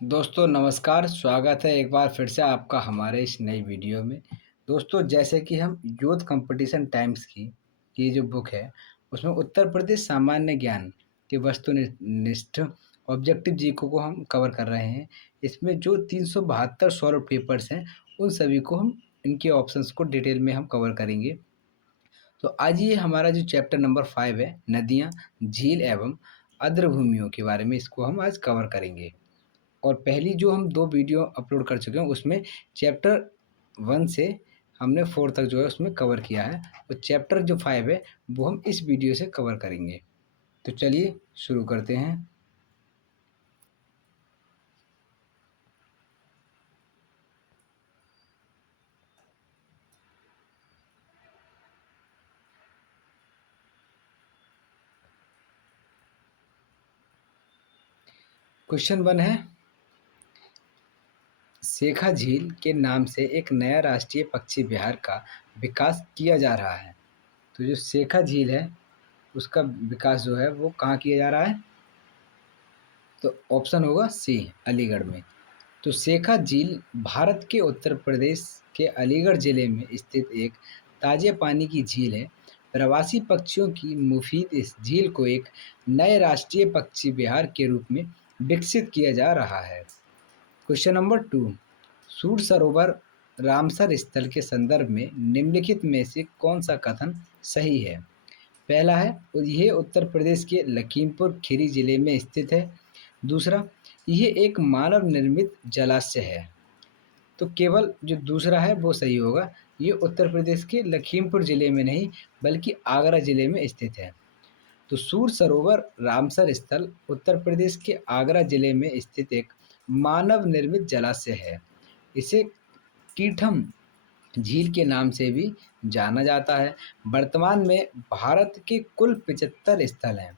दोस्तों नमस्कार, स्वागत है एक बार फिर से आपका हमारे इस नई वीडियो में। दोस्तों जैसे कि हम यूथ कंपटीशन टाइम्स की ये जो बुक है, उसमें उत्तर प्रदेश सामान्य ज्ञान के वस्तुनिष्ठ ऑब्जेक्टिव जीको को हम कवर कर रहे हैं। इसमें जो 372 सॉल्व पेपर्स हैं, उन सभी को हम इनके ऑप्शंस को डिटेल में हम कवर करेंगे। तो आज ये हमारा जो चैप्टर नंबर 5 है, नदियाँ, झील एवं आर्द्रभूमियों के बारे में, इसको हम आज कवर करेंगे। और पहली जो हम 2 वीडियो अपलोड कर चुके हैं, उसमें चैप्टर 1 से हमने 4 तक जो है उसमें कवर किया है, और चैप्टर जो 5 है वो हम इस वीडियो से कवर करेंगे। तो चलिए शुरू करते हैं। क्वेश्चन 1 है, शेखा झील के नाम से एक नया राष्ट्रीय पक्षी विहार का विकास किया जा रहा है। तो जो शेखा झील है उसका विकास जो है वो कहाँ किया जा रहा है? तो ऑप्शन होगा सी, अलीगढ़ में। तो शेखा झील भारत के उत्तर प्रदेश के अलीगढ़ जिले में स्थित एक ताजे पानी की झील है। प्रवासी पक्षियों की मुफीद इस झील को एक नए राष्ट्रीय पक्षी विहार के रूप में विकसित किया जा रहा है। क्वेश्चन नंबर 2, सूर सरोवर रामसर स्थल के संदर्भ में निम्नलिखित में से कौन सा कथन सही है? पहला है, यह उत्तर प्रदेश के लखीमपुर खीरी जिले में स्थित है। दूसरा, यह एक मानव निर्मित जलाशय है। तो केवल जो दूसरा है वो सही होगा। ये उत्तर प्रदेश के लखीमपुर जिले में नहीं बल्कि आगरा जिले में स्थित है। तो सूर सरोवर रामसर स्थल उत्तर प्रदेश के आगरा जिले में स्थित एक मानव निर्मित जलाशय है। इसे कीठम झील के नाम से भी जाना जाता है। वर्तमान में भारत के कुल 75 स्थल हैं,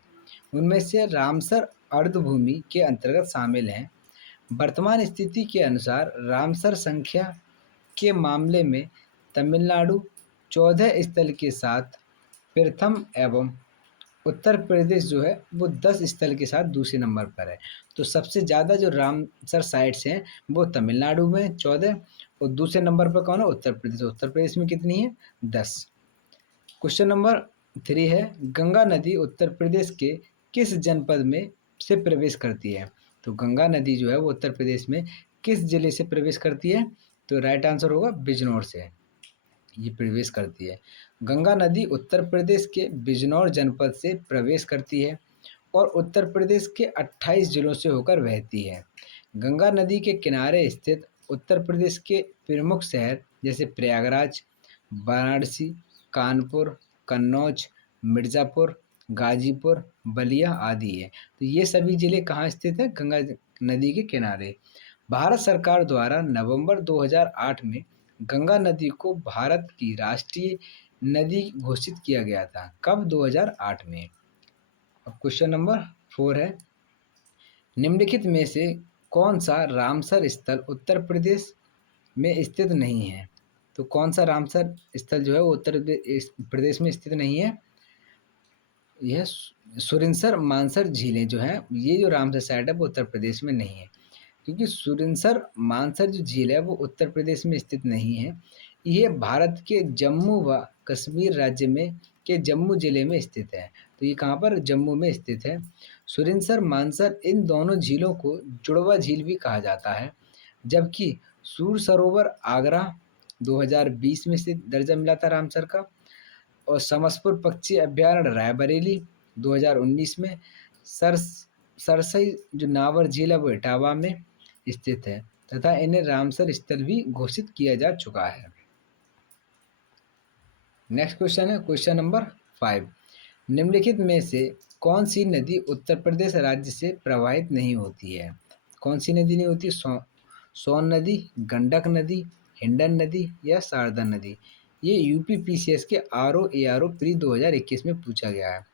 उनमें से रामसर अर्धभूमि के अंतर्गत शामिल हैं। वर्तमान स्थिति के अनुसार रामसर संख्या के मामले में तमिलनाडु 14 स्थल के साथ प्रथम एवं उत्तर प्रदेश जो है वो 10 स्थल के साथ दूसरे नंबर पर है। तो सबसे ज़्यादा जो रामसर साइट्स हैं वो तमिलनाडु में 14, और दूसरे नंबर पर कौन है? उत्तर प्रदेश। उत्तर प्रदेश में कितनी है? 10। क्वेश्चन नंबर 3 है, गंगा नदी उत्तर प्रदेश के किस जनपद में से प्रवेश करती है? तो गंगा नदी जो है वो उत्तर प्रदेश में किस जिले से प्रवेश करती है? तो राइट आंसर होगा बिजनौर से ये प्रवेश करती है। गंगा नदी उत्तर प्रदेश के बिजनौर जनपद से प्रवेश करती है और उत्तर प्रदेश के 28 जिलों से होकर बहती है। गंगा नदी के किनारे स्थित उत्तर प्रदेश के प्रमुख शहर जैसे प्रयागराज, वाराणसी, कानपुर, कन्नौज, मिर्ज़ापुर, गाजीपुर, बलिया आदि है। तो ये सभी ज़िले कहाँ स्थित हैं? गंगा नदी के किनारे। भारत सरकार द्वारा नवंबर 2008 में गंगा नदी को भारत की राष्ट्रीय नदी घोषित किया गया था। कब? 2008 में। अब क्वेश्चन नंबर 4 है, निम्नलिखित में से कौन सा रामसर स्थल उत्तर प्रदेश में स्थित नहीं है? तो कौन सा रामसर स्थल जो है वो उत्तर प्रदेश में स्थित नहीं है? यह सुरिनसर मानसर झीलें जो हैं, ये जो रामसर साइट है वो उत्तर प्रदेश में नहीं है, क्योंकि सुरिनसर मानसर जो झील है वो उत्तर प्रदेश में स्थित नहीं है। ये भारत के जम्मू व कश्मीर राज्य में के जम्मू जिले में स्थित है। तो ये कहाँ पर? जम्मू में स्थित है। सुरिनसर मानसर इन दोनों झीलों को जुड़वा झील भी कहा जाता है, जबकि सूर सरोवर आगरा 2020 में स्थित दर्जा मिला था रामसर का, और समसपुर पक्षी अभ्यारण्य रायबरेली 2019 में, सरसई जो नावर झील है वो इटावा में स्थित है तथा इन्हें रामसर स्थल भी घोषित किया जा चुका है। नेक्स्ट क्वेश्चन है क्वेश्चन नंबर 5, निम्नलिखित में से कौन सी नदी उत्तर प्रदेश राज्य से प्रवाहित नहीं होती है? कौन सी नदी नहीं होती? सोन नदी, गंडक नदी, हिंडन नदी या शारदा नदी। ये यूपीपीसीएस के आरओ एआरओ प्री 2021 में पूछा गया है।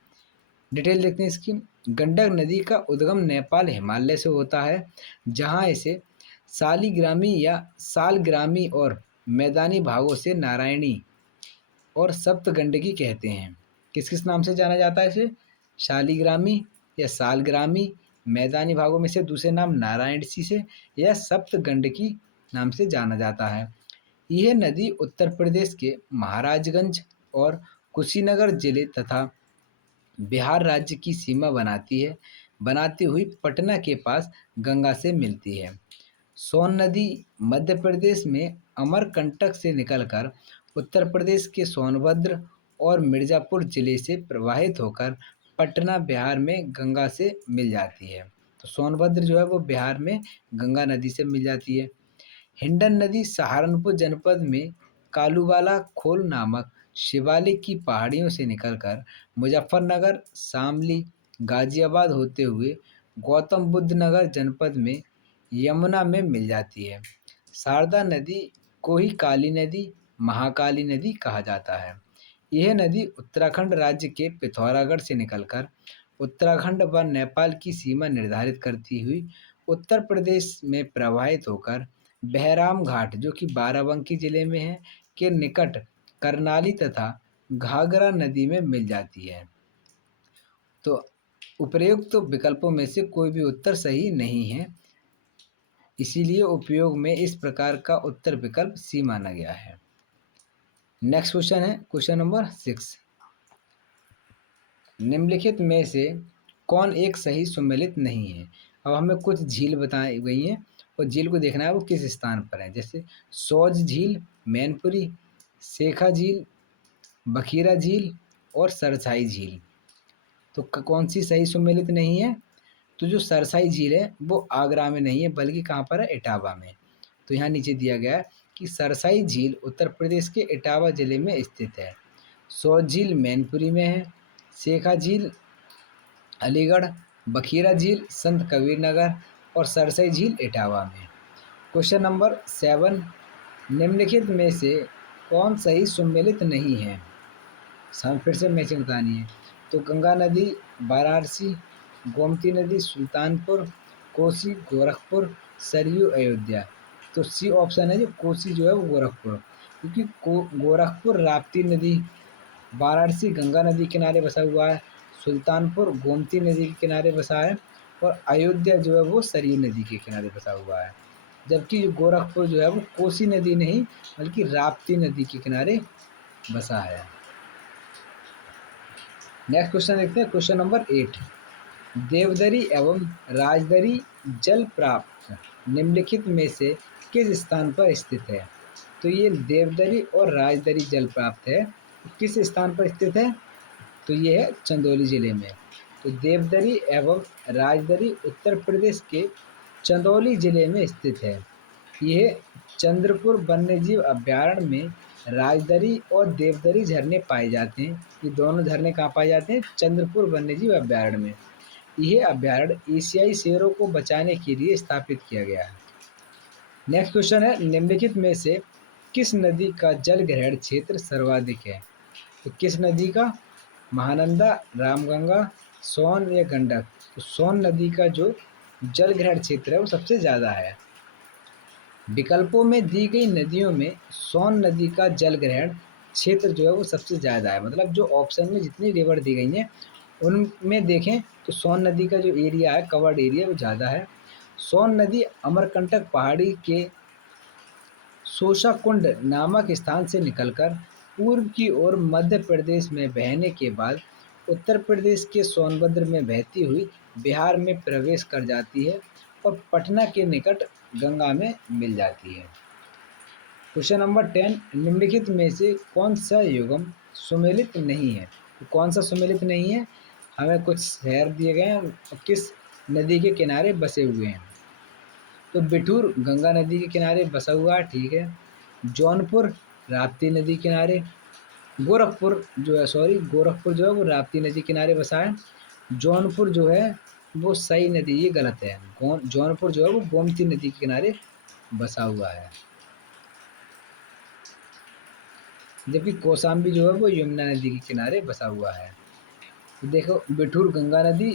डिटेल देखते हैं इसकी। गंडक नदी का उद्गम नेपाल हिमालय से होता है, जहाँ इसे सालीग्रामी या सालग्रामी और मैदानी भागों से नारायणी और सप्तगंडकी कहते हैं। किस किस नाम से जाना जाता है इसे? शालीग्रामी या सालग्रामी, मैदानी भागों में से दूसरे नाम नारायणसी से या सप्तगंडकी नाम से जाना जाता है। यह नदी उत्तर प्रदेश के महाराजगंज और कुशीनगर जिले तथा बिहार राज्य की सीमा बनाती हुई पटना के पास गंगा से मिलती है। सोन नदी मध्य प्रदेश में अमरकंटक से निकलकर उत्तर प्रदेश के सोनभद्र और मिर्ज़ापुर जिले से प्रवाहित होकर पटना बिहार में गंगा से मिल जाती है। तो सोनभद्र जो है वो बिहार में गंगा नदी से मिल जाती है। हिंडन नदी सहारनपुर जनपद में कालूवाला खोल नामक शिवालिक की पहाड़ियों से निकलकर मुजफ्फरनगर, शामली, गाजियाबाद होते हुए गौतम बुद्ध नगर जनपद में यमुना में मिल जाती है। शारदा नदी को ही काली नदी, महाकाली नदी कहा जाता है। यह नदी उत्तराखंड राज्य के पिथौरागढ़ से निकलकर उत्तराखंड व नेपाल की सीमा निर्धारित करती हुई उत्तर प्रदेश में प्रवाहित होकर बहराम घाट जो कि बाराबंकी जिले में है के निकट करनाली तथा घाघरा नदी में मिल जाती है। तो उपर्युक्त विकल्पों में से कोई भी उत्तर सही नहीं है, इसीलिए उपयोग में इस प्रकार का उत्तर विकल्प सी माना गया है। नेक्स्ट क्वेश्चन है क्वेश्चन नंबर 6। निम्नलिखित में से कौन एक सही सुमेलित नहीं है। अब हमें कुछ झील बताई गई हैं और झील को देखना है वो किस स्थान पर है। जैसे सौज झील, मैनपुरी, शेखा झील, बखीरा झील और सरसाई झील। तो कौन सी सही सुमेलित नहीं है। तो जो सरसाई झील है वो आगरा में नहीं है बल्कि कहाँ पर है, इटावा में। तो यहाँ नीचे दिया गया है कि सरसाई झील उत्तर प्रदेश के इटावा जिले में स्थित है। सौज झील मैनपुरी में है, शेखा झील अलीगढ़, बखीरा झील संत कबीर नगर और सरसई झील इटावा में। Question number 7। निम्नलिखित में से कौन सही सुमेलित नहीं है। फिर से मैचिंग बतानी है। तो गंगा नदी वाराणसी, गोमती नदी सुल्तानपुर, कोसी गोरखपुर, सरयू अयोध्या। तो सी ऑप्शन है जो कोसी जो है वो गोरखपुर, क्योंकि गोरखपुर राप्ती नदी, वाराणसी गंगा नदी किनारे बसा हुआ है, सुल्तानपुर गोमती नदी के किनारे बसा है और अयोध्या जो है वो सरयू नदी के किनारे बसा हुआ है। जबकि जो गोरखपुर जो है वो कोसी नदी नहीं बल्कि राप्ती नदी के किनारे बसा है। नेक्स्ट क्वेश्चन देखते हैं क्वेश्चन नंबर 8। देवदरी एवं राजदरी जल प्राप्त निम्नलिखित में से किस स्थान पर स्थित है। तो ये देवदरी और राजदरी जल प्राप्त है किस स्थान पर स्थित है। तो ये है चंदौली जिले में। तो देवदरी एवं राजदरी उत्तर प्रदेश के चंदौली जिले में स्थित है। यह चंद्रपुर वन्यजीव अभयारण्य में राजदरी और देवदरी झरने पाए जाते हैं। ये दोनों झरने कहाँ पाए जाते हैं, चंद्रपुर वन्यजीव अभयारण्य में। यह अभयारण्य एशियाई शेरों को बचाने के लिए स्थापित किया गया है। नेक्स्ट क्वेश्चन है निम्नलिखित में से किस नदी का जल ग्रहण क्षेत्र सर्वाधिक है। तो किस नदी का, महानंदा, रामगंगा, सोन या गंडक। तो सोन नदी का जो जल ग्रहण क्षेत्र है वो सबसे ज़्यादा है। विकल्पों में दी गई नदियों में सोन नदी का जल ग्रहण क्षेत्र जो है वो सबसे ज़्यादा है। मतलब जो ऑप्शन में जितनी रिवर दी गई हैं उनमें देखें तो सोन नदी का जो एरिया है, कवर्ड एरिया, वो ज़्यादा है। सोन नदी अमरकंटक पहाड़ी के शोषाकुंड नामक स्थान से निकलकर पूर्व की ओर मध्य प्रदेश में बहने के बाद उत्तर प्रदेश के सोनभद्र में बहती हुई बिहार में प्रवेश कर जाती है और पटना के निकट गंगा में मिल जाती है। Question number 10। निम्नलिखित में से कौन सा युगम सुमेलित नहीं है। तो कौन सा सुमेलित नहीं है, हमें कुछ शहर दिए गए हैं और किस नदी के किनारे बसे हुए हैं। तो बिठूर गंगा नदी के किनारे बसा हुआ है, ठीक है। जौनपुर राप्ती नदी किनारे, गोरखपुर जो है वो राप्ती नदी किनारे बसा है। जौनपुर जो है वो सही नदी, ये गलत है। जौनपुर जो है वो गोमती नदी के किनारे बसा हुआ है। जबकि कौशाम्बी जो है वो यमुना नदी के किनारे बसा हुआ है। तो देखो बिठूर गंगा नदी,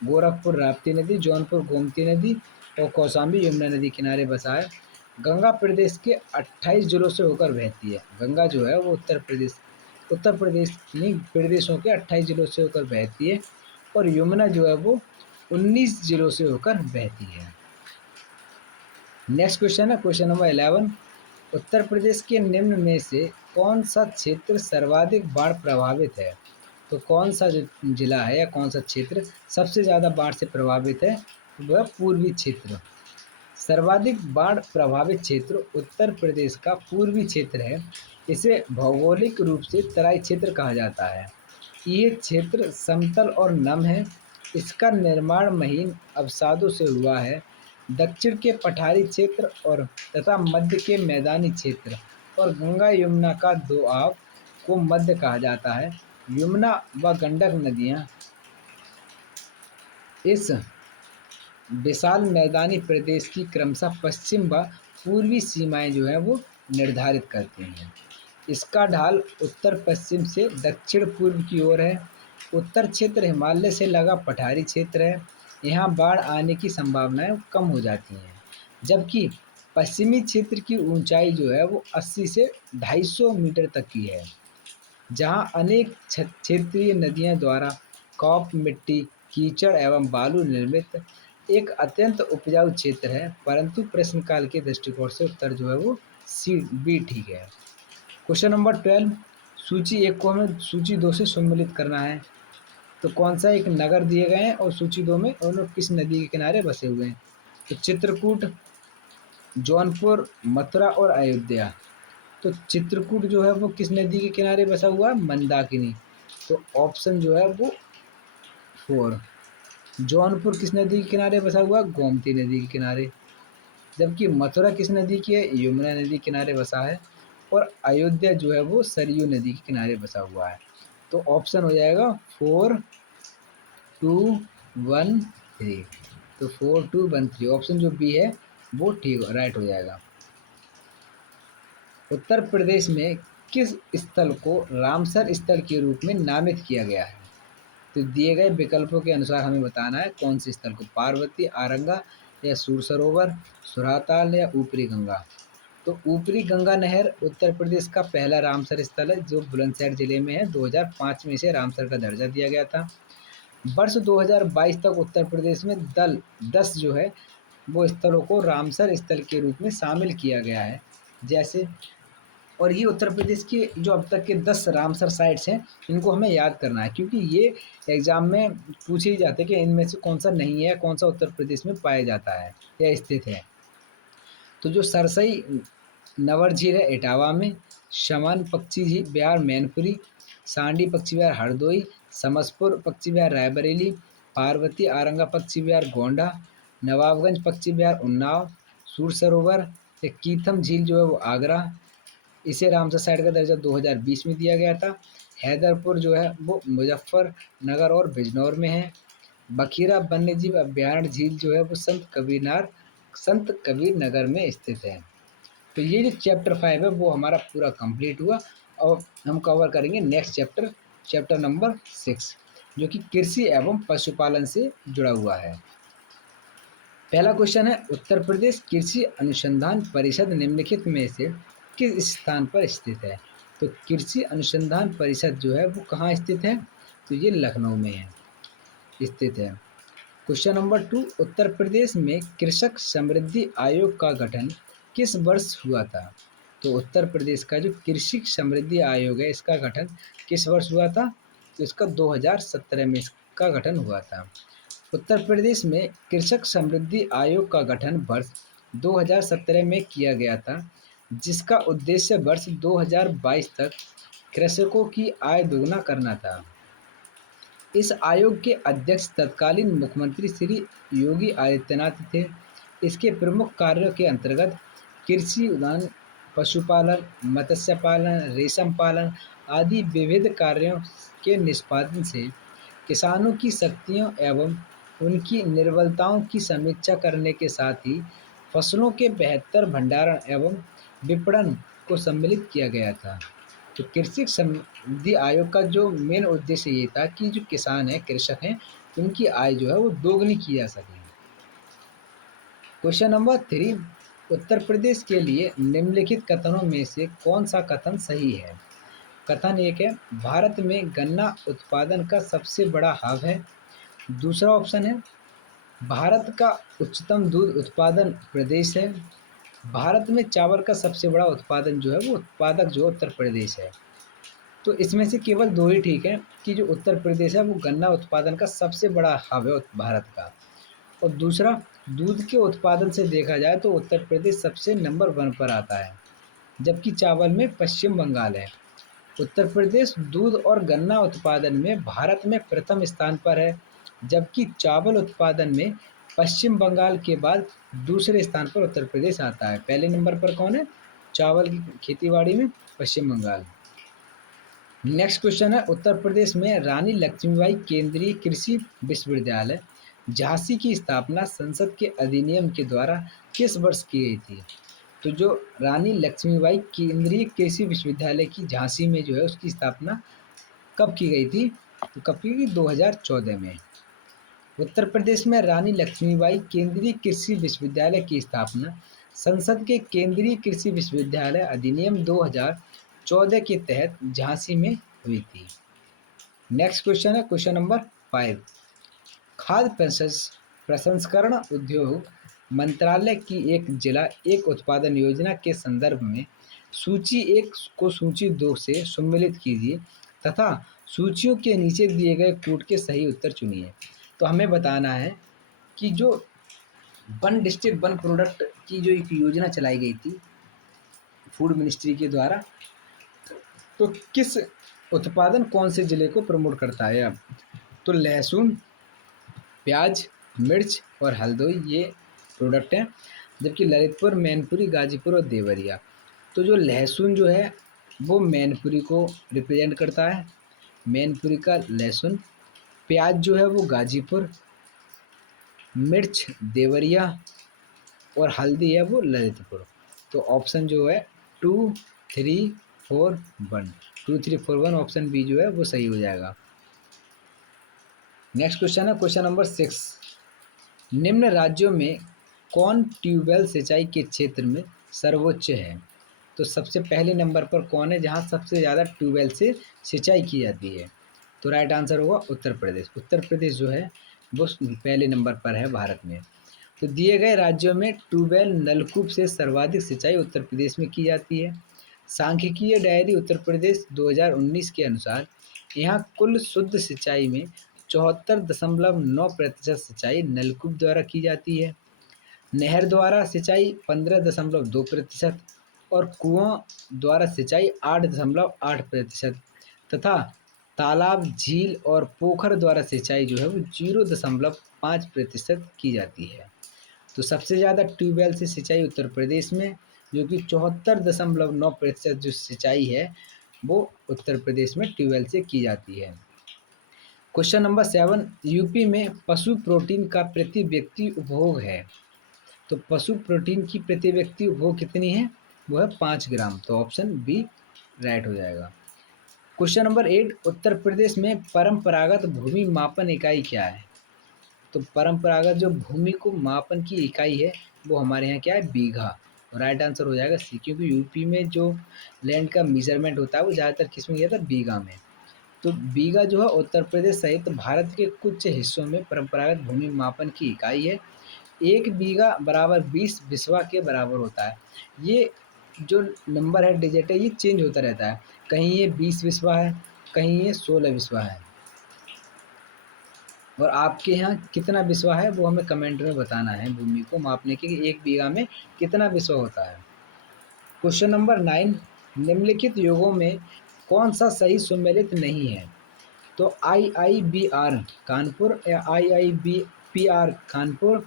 गोरखपुर राप्ती नदी, जौनपुर गोमती नदी और कौशाम्बी यमुना नदी किनारे बसा है। गंगा प्रदेश के 28 जिलों से होकर बहती है। गंगा जो है वो उत्तर प्रदेश नहीं प्रदेशों के 28 जिलों से होकर बहती है और यमुना जो है वो 19 जिलों से होकर बहती है। नेक्स्ट क्वेश्चन है क्वेश्चन नंबर 11। उत्तर प्रदेश के निम्न में से कौन सा क्षेत्र सर्वाधिक बाढ़ प्रभावित है? तो कौन सा जो जिला है या कौन सा क्षेत्र सबसे ज़्यादा बाढ़ से प्रभावित है? तो वह पूर्वी क्षेत्र। सर्वाधिक बाढ़ प्रभावित क्षेत्र उत्तर प्रदेश का पूर्वी क्षेत्र है। इसे भौगोलिक रूप से तराई क्षेत्र कहा जाता है। ये क्षेत्र समतल और नम है। इसका निर्माण महीन अवसादों से हुआ है। दक्षिण के पठारी क्षेत्र और तथा मध्य के मैदानी क्षेत्र और गंगा यमुना का दोआब को मध्य कहा जाता है। यमुना व गंडक नदियाँ इस विशाल मैदानी प्रदेश की क्रमशः पश्चिम व पूर्वी सीमाएं जो है वो निर्धारित करती हैं। इसका ढाल उत्तर पश्चिम से दक्षिण पूर्व की ओर है। उत्तर क्षेत्र हिमालय से लगा पठारी क्षेत्र है। यहाँ बाढ़ आने की संभावनाएं कम हो जाती हैं, जबकि पश्चिमी क्षेत्र की ऊंचाई जो है वो 80 से 250 मीटर तक की है, जहाँ अनेक क्षेत्रीय नदियों द्वारा कॉप मिट्टी, कीचड़ एवं बालू निर्मित एक अत्यंत उपजाऊ क्षेत्र है। परंतु प्रश्नकाल के दृष्टिकोण से उत्तर जो है वो सी बी ठीक है। Question number 12। सूची एक को हमें सूची दो से सम्मिलित करना है। तो कौन सा एक नगर दिए गए हैं और सूची दो में उन लोग किस नदी के किनारे बसे हुए हैं? तो चित्रकूट, जौनपुर, मथुरा और अयोध्या। तो चित्रकूट जो है वो किस नदी के किनारे बसा हुआ है? मंदाकिनी। तो ऑप्शन जो है वो 4। जौनपुर किस नदी के किनारे बसा हुआ है? गोमती नदी के किनारे। जबकि मथुरा किस नदी की है? यमुना नदी के किनारे बसा है। और अयोध्या जो है वो सरयू नदी के किनारे बसा हुआ है। तो ऑप्शन हो जाएगा 4 2 1 3। तो 4 2 1 3 ऑप्शन जो बी है वो ठीक राइट हो जाएगा। उत्तर प्रदेश में किस स्थल को रामसर स्थल के रूप में नामित किया गया है? तो दिए गए विकल्पों के अनुसार हमें बताना है कौन से स्थल को, पार्वती, आरंगा या सूर सरोवर, सुरताल या ऊपरी गंगा। तो ऊपरी गंगा नहर उत्तर प्रदेश का पहला रामसर स्थल है जो बुलंदशहर जिले में है। 2005 में इसे रामसर का दर्जा दिया गया था। वर्ष 2022 तक उत्तर प्रदेश में 10 जो है वो स्थलों को रामसर स्थल के रूप में शामिल किया गया है। जैसे और ये उत्तर प्रदेश की जो अब तक के 10 रामसर साइट्स हैं, इनको हमें याद करना है, क्योंकि ये एग्जाम में पूछे ही जाते हैं कि इनमें से कौन सा नहीं है, कौन सा उत्तर प्रदेश में पाया जाता है या स्थित है। तो जो सरसई नवर झील है इटावा में, शमन पक्षी झील विहार मैनपुरी, सांडी पक्षी विहार हरदोई, समसपुर पक्षी विहार रायबरेली, पार्वती आरंगा पक्षी विहार गोंडा, नवाबगंज पक्षी विहार उन्नाव, सूर सरोवर या कीथम झील जो है वो आगरा। इसे रामसर साइट का दर्जा 2020 में दिया गया था। हैदरपुर जो है वो मुजफ्फरनगर और बिजनौर में है। बखीरा वन्यजीव अभ्यारण्य झील जो है वो संत कबीर नगर में स्थित है। तो ये जो चैप्टर 5 है वो हमारा पूरा कंप्लीट हुआ। और हम कवर करेंगे नेक्स्ट चैप्टर, चैप्टर नंबर 6, जो कि कृषि एवं पशुपालन से जुड़ा हुआ है। पहला क्वेश्चन है, उत्तर प्रदेश कृषि अनुसंधान परिषद निम्नलिखित में से किस स्थान पर स्थित है? तो कृषि अनुसंधान परिषद जो है वो कहाँ स्थित है? तो ये लखनऊ में है स्थित है। क्वेश्चन नंबर 2, उत्तर प्रदेश में कृषक समृद्धि आयोग का गठन किस वर्ष हुआ था? तो उत्तर प्रदेश का जो कृषि समृद्धि आयोग है इसका गठन किस वर्ष हुआ था? तो इसका 2017 में इसका गठन हुआ था। उत्तर प्रदेश में कृषक समृद्धि आयोग का गठन वर्ष 2017 में किया गया था, जिसका उद्देश्य वर्ष 2022 तक कृषकों की आय दोगुना करना था। इस आयोग के अध्यक्ष तत्कालीन मुख्यमंत्री श्री योगी आदित्यनाथ थे। इसके प्रमुख कार्यों के अंतर्गत कृषि उद्यान, पशुपालन, मत्स्य पालन, रेशम पालन आदि विविध कार्यों के निष्पादन से किसानों की शक्तियों एवं उनकी निर्बलताओं की समीक्षा करने के साथ ही फसलों के बेहतर भंडारण एवं विपणन को सम्मिलित किया गया था। तो कृषि समृद्धि आयोग का जो मेन उद्देश्य ये था कि जो किसान हैं, कृषक हैं, उनकी आय जो है वो दोगुनी की जा सके। क्वेश्चन नंबर 3, उत्तर प्रदेश के लिए निम्नलिखित कथनों में से कौन सा कथन सही है? कथन एक है, भारत में गन्ना उत्पादन का सबसे बड़ा हब है। दूसरा ऑप्शन है, भारत का उच्चतम दूध उत्पादन प्रदेश है। भारत में चावल का सबसे बड़ा उत्पादन जो है वो उत्पादक जो उत्तर प्रदेश है। तो इसमें से केवल दो ही ठीक है कि जो उत्तर प्रदेश है वो गन्ना उत्पादन का सबसे बड़ा हब है भारत का। और दूसरा, दूध के उत्पादन से देखा जाए तो उत्तर प्रदेश सबसे नंबर वन पर आता है, जबकि चावल में पश्चिम बंगाल है। उत्तर प्रदेश दूध और गन्ना उत्पादन में भारत में प्रथम स्थान पर है, जबकि चावल उत्पादन में पश्चिम बंगाल के बाद दूसरे स्थान पर उत्तर प्रदेश आता है। पहले नंबर पर कौन है? चावल की खेतीबाड़ी में पश्चिम बंगाल। नेक्स्ट क्वेश्चन है, उत्तर प्रदेश में रानी लक्ष्मीबाई केंद्रीय कृषि विश्वविद्यालय झांसी की स्थापना संसद के अधिनियम के द्वारा किस वर्ष की गई थी? तो जो रानी लक्ष्मीबाई केंद्रीय कृषि विश्वविद्यालय की झांसी में जो है उसकी स्थापना कब की गई थी? तो कब की गई? 2014 में। उत्तर प्रदेश में रानी लक्ष्मीबाई केंद्रीय कृषि विश्वविद्यालय की स्थापना संसद के केंद्रीय कृषि विश्वविद्यालय अधिनियम 2014 के तहत झांसी में हुई थी। नेक्स्ट क्वेश्चन है क्वेश्चन नंबर 5। खाद्य प्रसंस्करण उद्योग मंत्रालय की एक जिला एक उत्पादन योजना के संदर्भ में सूची 1 को सूची 2 से सम्मिलित कीजिए तथा सूचियों के नीचे दिए गए कूट के सही उत्तर चुनिए। तो हमें बताना है कि जो वन डिस्ट्रिक्ट वन प्रोडक्ट की जो एक योजना चलाई गई थी फूड मिनिस्ट्री के द्वारा, तो किस उत्पादन कौन से ज़िले को प्रमोट करता है अब? तो लहसुन, प्याज, मिर्च और हल्दोई ये प्रोडक्ट हैं, जबकि ललितपुर, मैनपुरी, गाजीपुर और देवरिया। तो जो लहसुन जो है वो मैनपुरी को रिप्रेजेंट करता है, मैनपुरी का लहसुन। प्याज जो है वो गाजीपुर, मिर्च देवरिया और हल्दी है वो ललितपुर। तो ऑप्शन जो है 2, 3, 4, 1, 2, 3, 4, 1 ऑप्शन बी जो है वो सही हो जाएगा। नेक्स्ट क्वेश्चन है क्वेश्चन नंबर 6। निम्न राज्यों में कौन ट्यूबवेल सिंचाई के क्षेत्र में सर्वोच्च है? तो सबसे पहले नंबर पर कौन है जहां सबसे ज़्यादा ट्यूबवेल से सिंचाई की जाती है? तो राइट आंसर होगा उत्तर प्रदेश। उत्तर प्रदेश जो है वो पहले नंबर पर है भारत में। तो दिए गए राज्यों में ट्यूबवेल नलकूप से सर्वाधिक सिंचाई उत्तर प्रदेश में की जाती है। सांख्यिकीय डायरी उत्तर प्रदेश 2019 के अनुसार यहाँ कुल शुद्ध सिंचाई में 74.9% सिंचाई नलकूप द्वारा की जाती है, नहर द्वारा सिंचाई 15.2% और कुआं द्वारा सिंचाई 8.8% तथा तालाब, झील और पोखर द्वारा सिंचाई जो है वो 0.5% की जाती है। तो सबसे ज़्यादा ट्यूबवेल से सिंचाई उत्तर प्रदेश में, जो कि 74.9% जो सिंचाई है वो उत्तर प्रदेश में ट्यूबवेल से की जाती है। Question number 7। यूपी में पशु प्रोटीन का प्रति व्यक्ति उपभोग है। तो पशु प्रोटीन की प्रति व्यक्ति उपभोग कितनी है? वो है 5 ग्राम। तो ऑप्शन बी राइट हो जाएगा। Question number 8। उत्तर प्रदेश में परंपरागत भूमि मापन इकाई क्या है? तो परंपरागत जो भूमि को मापन की इकाई है वो हमारे यहाँ क्या है? बीघा। राइट आंसर हो जाएगा सी, क्योंकि यूपी में जो लैंड का मेजरमेंट होता है वो ज़्यादातर किस में किया था? बीघा में। तो बीघा जो है उत्तर प्रदेश सहित भारत के कुछ हिस्सों में परंपरागत भूमि मापन की इकाई है। 1 बीघा बराबर 20 बिस्वा के बराबर होता है। ये जो नंबर है, डिजिट है, ये चेंज होता रहता है। कहीं ये 20 बिस्वा है, कहीं ये 16 बिस्वा है। और आपके यहाँ कितना बिस्वा है वो हमें कमेंट में बताना है भूमि को मापने के कि 1 बीघा में कितना बिस्वा होता है। Question number 9। निम्नलिखित योगों में कौन सा सही सुमेलित नहीं है? तो IIBR कानपुर या IIBPR कानपुर,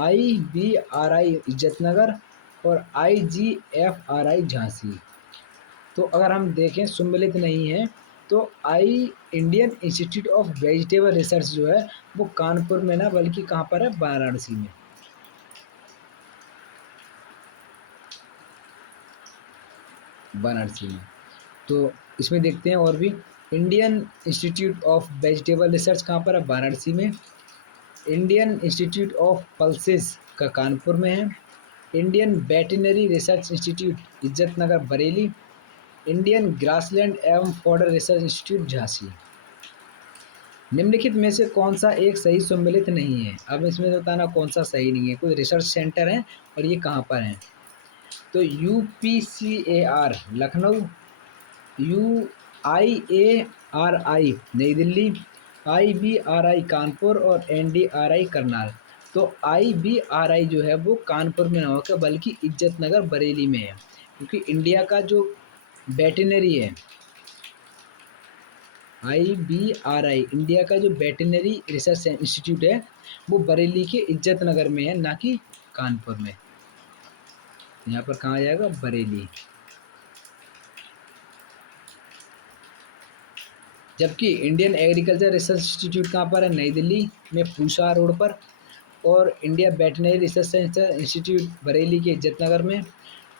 IBRI इज्जतनगर और IGFRI झांसी। तो अगर हम देखें सम्मिलित नहीं है तो Indian institute of vegetable research जो है वो कानपुर में ना, बल्कि कहाँ पर है? वाराणसी में। वाराणसी में। तो इसमें देखते हैं और भी। Indian institute of vegetable research कहाँ पर है? वाराणसी में। इंडियन इंस्टीट्यूट ऑफ पल्सेस का कानपुर में है। Indian veterinary research institute Izzatnagar Bareilly. Indian grassland एवं फॉडर रिसर्च इंस्टीट्यूट झांसी। निम्नलिखित में से कौन सा एक सही सम्मिलित नहीं है? अब इसमें से बताना कौन सा सही नहीं है। कुछ रिसर्च सेंटर हैं और ये कहाँ पर हैं? तो यूपीसीएआर लखनऊ, यूआईएआरआई नई दिल्ली, आईबीआरआई कानपुर और एनडीआरआई करनाल। तो आईबीआरआई जो है वो कानपुर में ना होकर बल्कि इज्जत नगर बरेली में है, क्योंकि इंडिया का जो वेटनरी है, आईबीआरआई इंडिया का जो वेटनरी रिसर्च इंस्टीट्यूट है वो बरेली के इज्जत नगर में है, ना कि कानपुर में। यहाँ पर कहाँ आ जाएगा? बरेली। जबकि इंडियन एग्रीकल्चर रिसर्च इंस्टीट्यूट कहाँ पर है? नई दिल्ली में पूसा रोड पर। और India veterinary research centre institute Bareilly के इज्जत नगर में।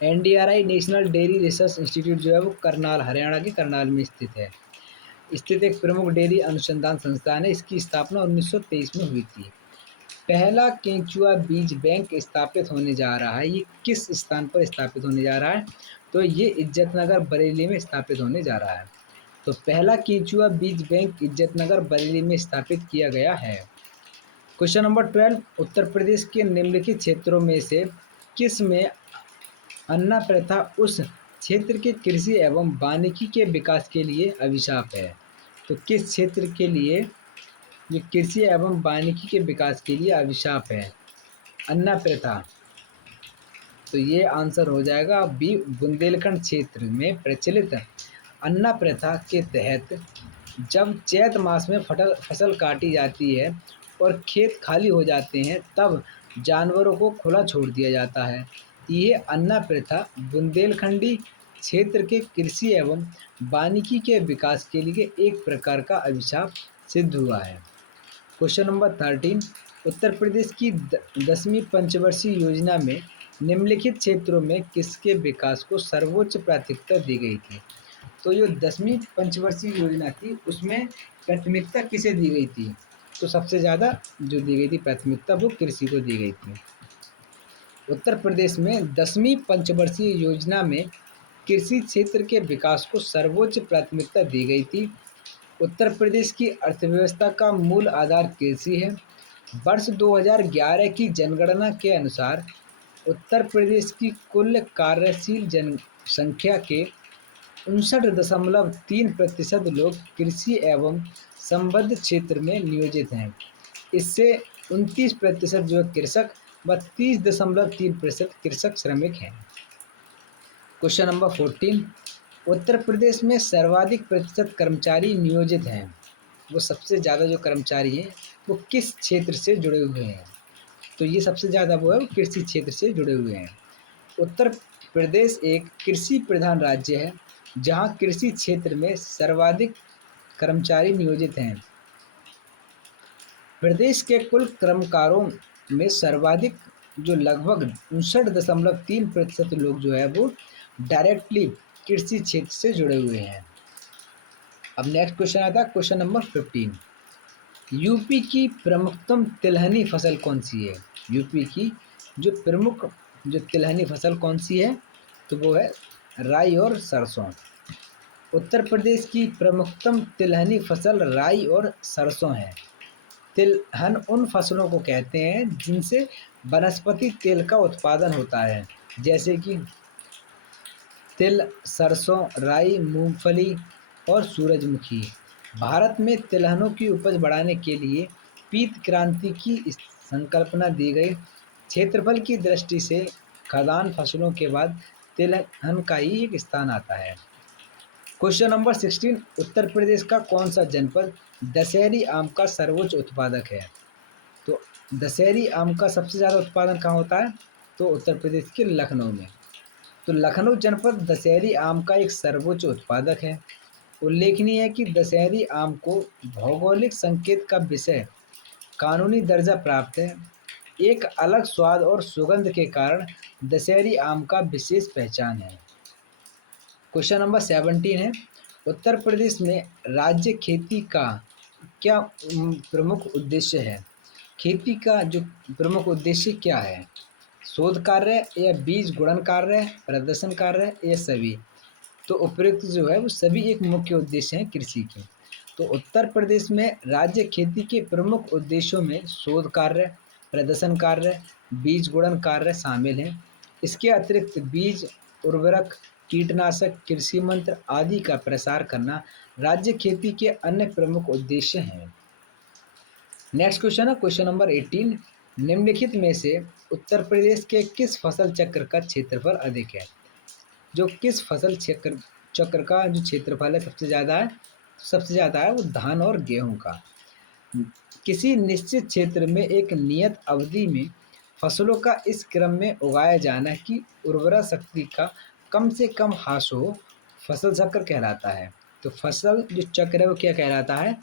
NDRI national dairy research institute जो है वो करनाल, हरियाणा के करनाल में स्थित एक प्रमुख डेयरी अनुसंधान संस्थान है। इसकी स्थापना 1923 में हुई थी। पहला केंचुआ बीज बैंक स्थापित होने जा रहा है। ये किस स्थान पर स्थापित होने जा रहा है? तो ये इज्जत नगर बरेली में स्थापित होने जा रहा है। तो पहला केंचुआ बीज बैंक इज्जत नगर बरेली में स्थापित किया गया है। क्वेश्चन नंबर 12, उत्तर प्रदेश के निम्नलिखित क्षेत्रों में से किस में अन्ना प्रथा उस क्षेत्र के कृषि एवं वानिकी के विकास के लिए अभिशाप है? तो किस क्षेत्र के लिए ये कृषि एवं वानिकी के विकास के लिए अभिशाप है? अन्ना प्रथा। तो ये आंसर हो जाएगा बी, बुंदेलखंड क्षेत्र में प्रचलित अन्ना प्रथा के तहत जब चैत मास में फसल काटी जाती है और खेत खाली हो जाते हैं तब जानवरों को खुला छोड़ दिया जाता है। ये अन्ना प्रथा बुंदेलखंडी क्षेत्र के कृषि एवं वानिकी के विकास के लिए एक प्रकार का अभिशाप सिद्ध हुआ है। क्वेश्चन नंबर 13, उत्तर प्रदेश की 10वीं पंचवर्षीय योजना में निम्नलिखित क्षेत्रों में किसके विकास को सर्वोच्च प्राथमिकता दी गई थी? तो जो 10वीं पंचवर्षीय योजना थी उसमें प्राथमिकता किसे दी गई थी? तो सबसे ज़्यादा जो दी गई थी प्राथमिकता वो कृषि को दी गई थी। उत्तर प्रदेश में 10वीं पंचवर्षीय योजना में कृषि क्षेत्र के विकास को सर्वोच्च प्राथमिकता दी गई थी। उत्तर प्रदेश की अर्थव्यवस्था का मूल आधार कृषि है। वर्ष 2011 की जनगणना के अनुसार उत्तर प्रदेश की कुल कार्यशील जनसंख्या के 59.3% लोग कृषि एवं संबद्ध क्षेत्र में नियोजित हैं। इससे 29% जो कृषक व 30.3% कृषक श्रमिक हैं। क्वेश्चन नंबर 14, उत्तर प्रदेश में सर्वाधिक प्रतिशत कर्मचारी नियोजित हैं। वो सबसे ज़्यादा जो कर्मचारी हैं वो किस क्षेत्र से जुड़े हुए हैं? तो ये सबसे ज़्यादा वो है वो कृषि क्षेत्र से जुड़े हुए हैं। उत्तर प्रदेश एक कृषि प्रधान राज्य है जहां कृषि क्षेत्र में सर्वाधिक कर्मचारी नियोजित हैं। प्रदेश के कुल कर्मकारों में सर्वाधिक जो लगभग 59.3% लोग जो है वो डायरेक्टली कृषि क्षेत्र से जुड़े हुए हैं। अब नेक्स्ट क्वेश्चन आता है क्वेश्चन नंबर 15, यूपी की प्रमुखतम तिलहनी फसल कौन सी है? यूपी की जो प्रमुख जो तिलहनी फसल कौन सी है? तो वो है राई और सरसों। उत्तर प्रदेश की प्रमुखतम तिलहनी फसल राई और सरसों है। तिलहन उन फसलों को कहते हैं जिनसे वनस्पति तेल का उत्पादन होता है, जैसे कि तिल, सरसों, राई, मूंगफली और सूरजमुखी। भारत में तिलहनों की उपज बढ़ाने के लिए पीत क्रांति की संकल्पना दी गई। क्षेत्रफल की दृष्टि से खाद्यान्न फसलों के बाद तिलहन का ही एक स्थान आता है। क्वेश्चन नंबर 16, उत्तर प्रदेश का कौन सा जनपद दशहरी आम का सर्वोच्च उत्पादक है? तो दशहरी आम का सबसे ज़्यादा उत्पादन कहाँ होता है? तो उत्तर प्रदेश के लखनऊ में। तो लखनऊ जनपद दशहरी आम का एक सर्वोच्च उत्पादक है। उल्लेखनीय है कि दशहरी आम को भौगोलिक संकेत का विषय कानूनी दर्जा प्राप्त है। एक अलग स्वाद और सुगंध के कारण दशहरी आम का विशेष पहचान है। क्वेश्चन नंबर 17 है, उत्तर प्रदेश में राज्य खेती का क्या प्रमुख उद्देश्य है? खेती का जो प्रमुख उद्देश्य क्या है? शोध कार्य या बीज गुणन कार्य, प्रदर्शन कार्य या सभी? तो उपयुक्त जो है वो सभी एक मुख्य उद्देश्य है कृषि के। तो उत्तर प्रदेश में राज्य खेती के प्रमुख उद्देश्यों में शोध कार्य, प्रदर्शन कार्य, बीज गुणन कार्य शामिल हैं। इसके अतिरिक्त बीज, उर्वरक, कीटनाशक, कृषि मंत्र आदि का प्रसार करना राज्य खेती के अन्य प्रमुख उद्देश्य हैं। नेक्स्ट क्वेश्चन है क्वेश्चन नंबर 18। निम्नलिखित में से उत्तर प्रदेश के किस फसल चक्र का क्षेत्रफल अधिक है? जो किस फसल चक्र चक्र का जो क्षेत्रफल है सबसे ज़्यादा है वो धान और गेहूं का। किसी निश्चित क्षेत्र में एक नियत अवधि में फसलों का इस क्रम में उगाया जाना कि उर्वरा शक्ति का कम से कम ह्रास हो, फसल चक्र कहलाता है। तो फसल जो चक्र है वो क्या कहलाता है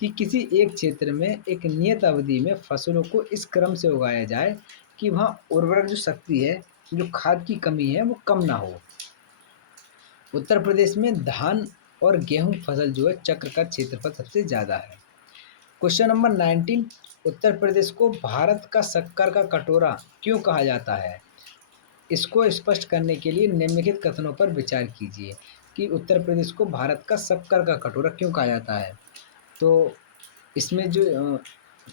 कि किसी एक क्षेत्र में एक नियत अवधि में फसलों को इस क्रम से उगाया जाए कि वहाँ उर्वरक जो शक्ति है, जो खाद की कमी है वो कम ना हो। उत्तर प्रदेश में धान और गेहूं फसल जो है चक्र का क्षेत्रफल सबसे ज़्यादा है। Question number 19। उत्तर प्रदेश को भारत का शक्कर का कटोरा क्यों कहा जाता है? इसको स्पष्ट करने के लिए निम्नलिखित कथनों पर विचार कीजिए कि उत्तर प्रदेश को भारत का शक्कर का कटोरा क्यों कहा जाता है। तो इसमें जो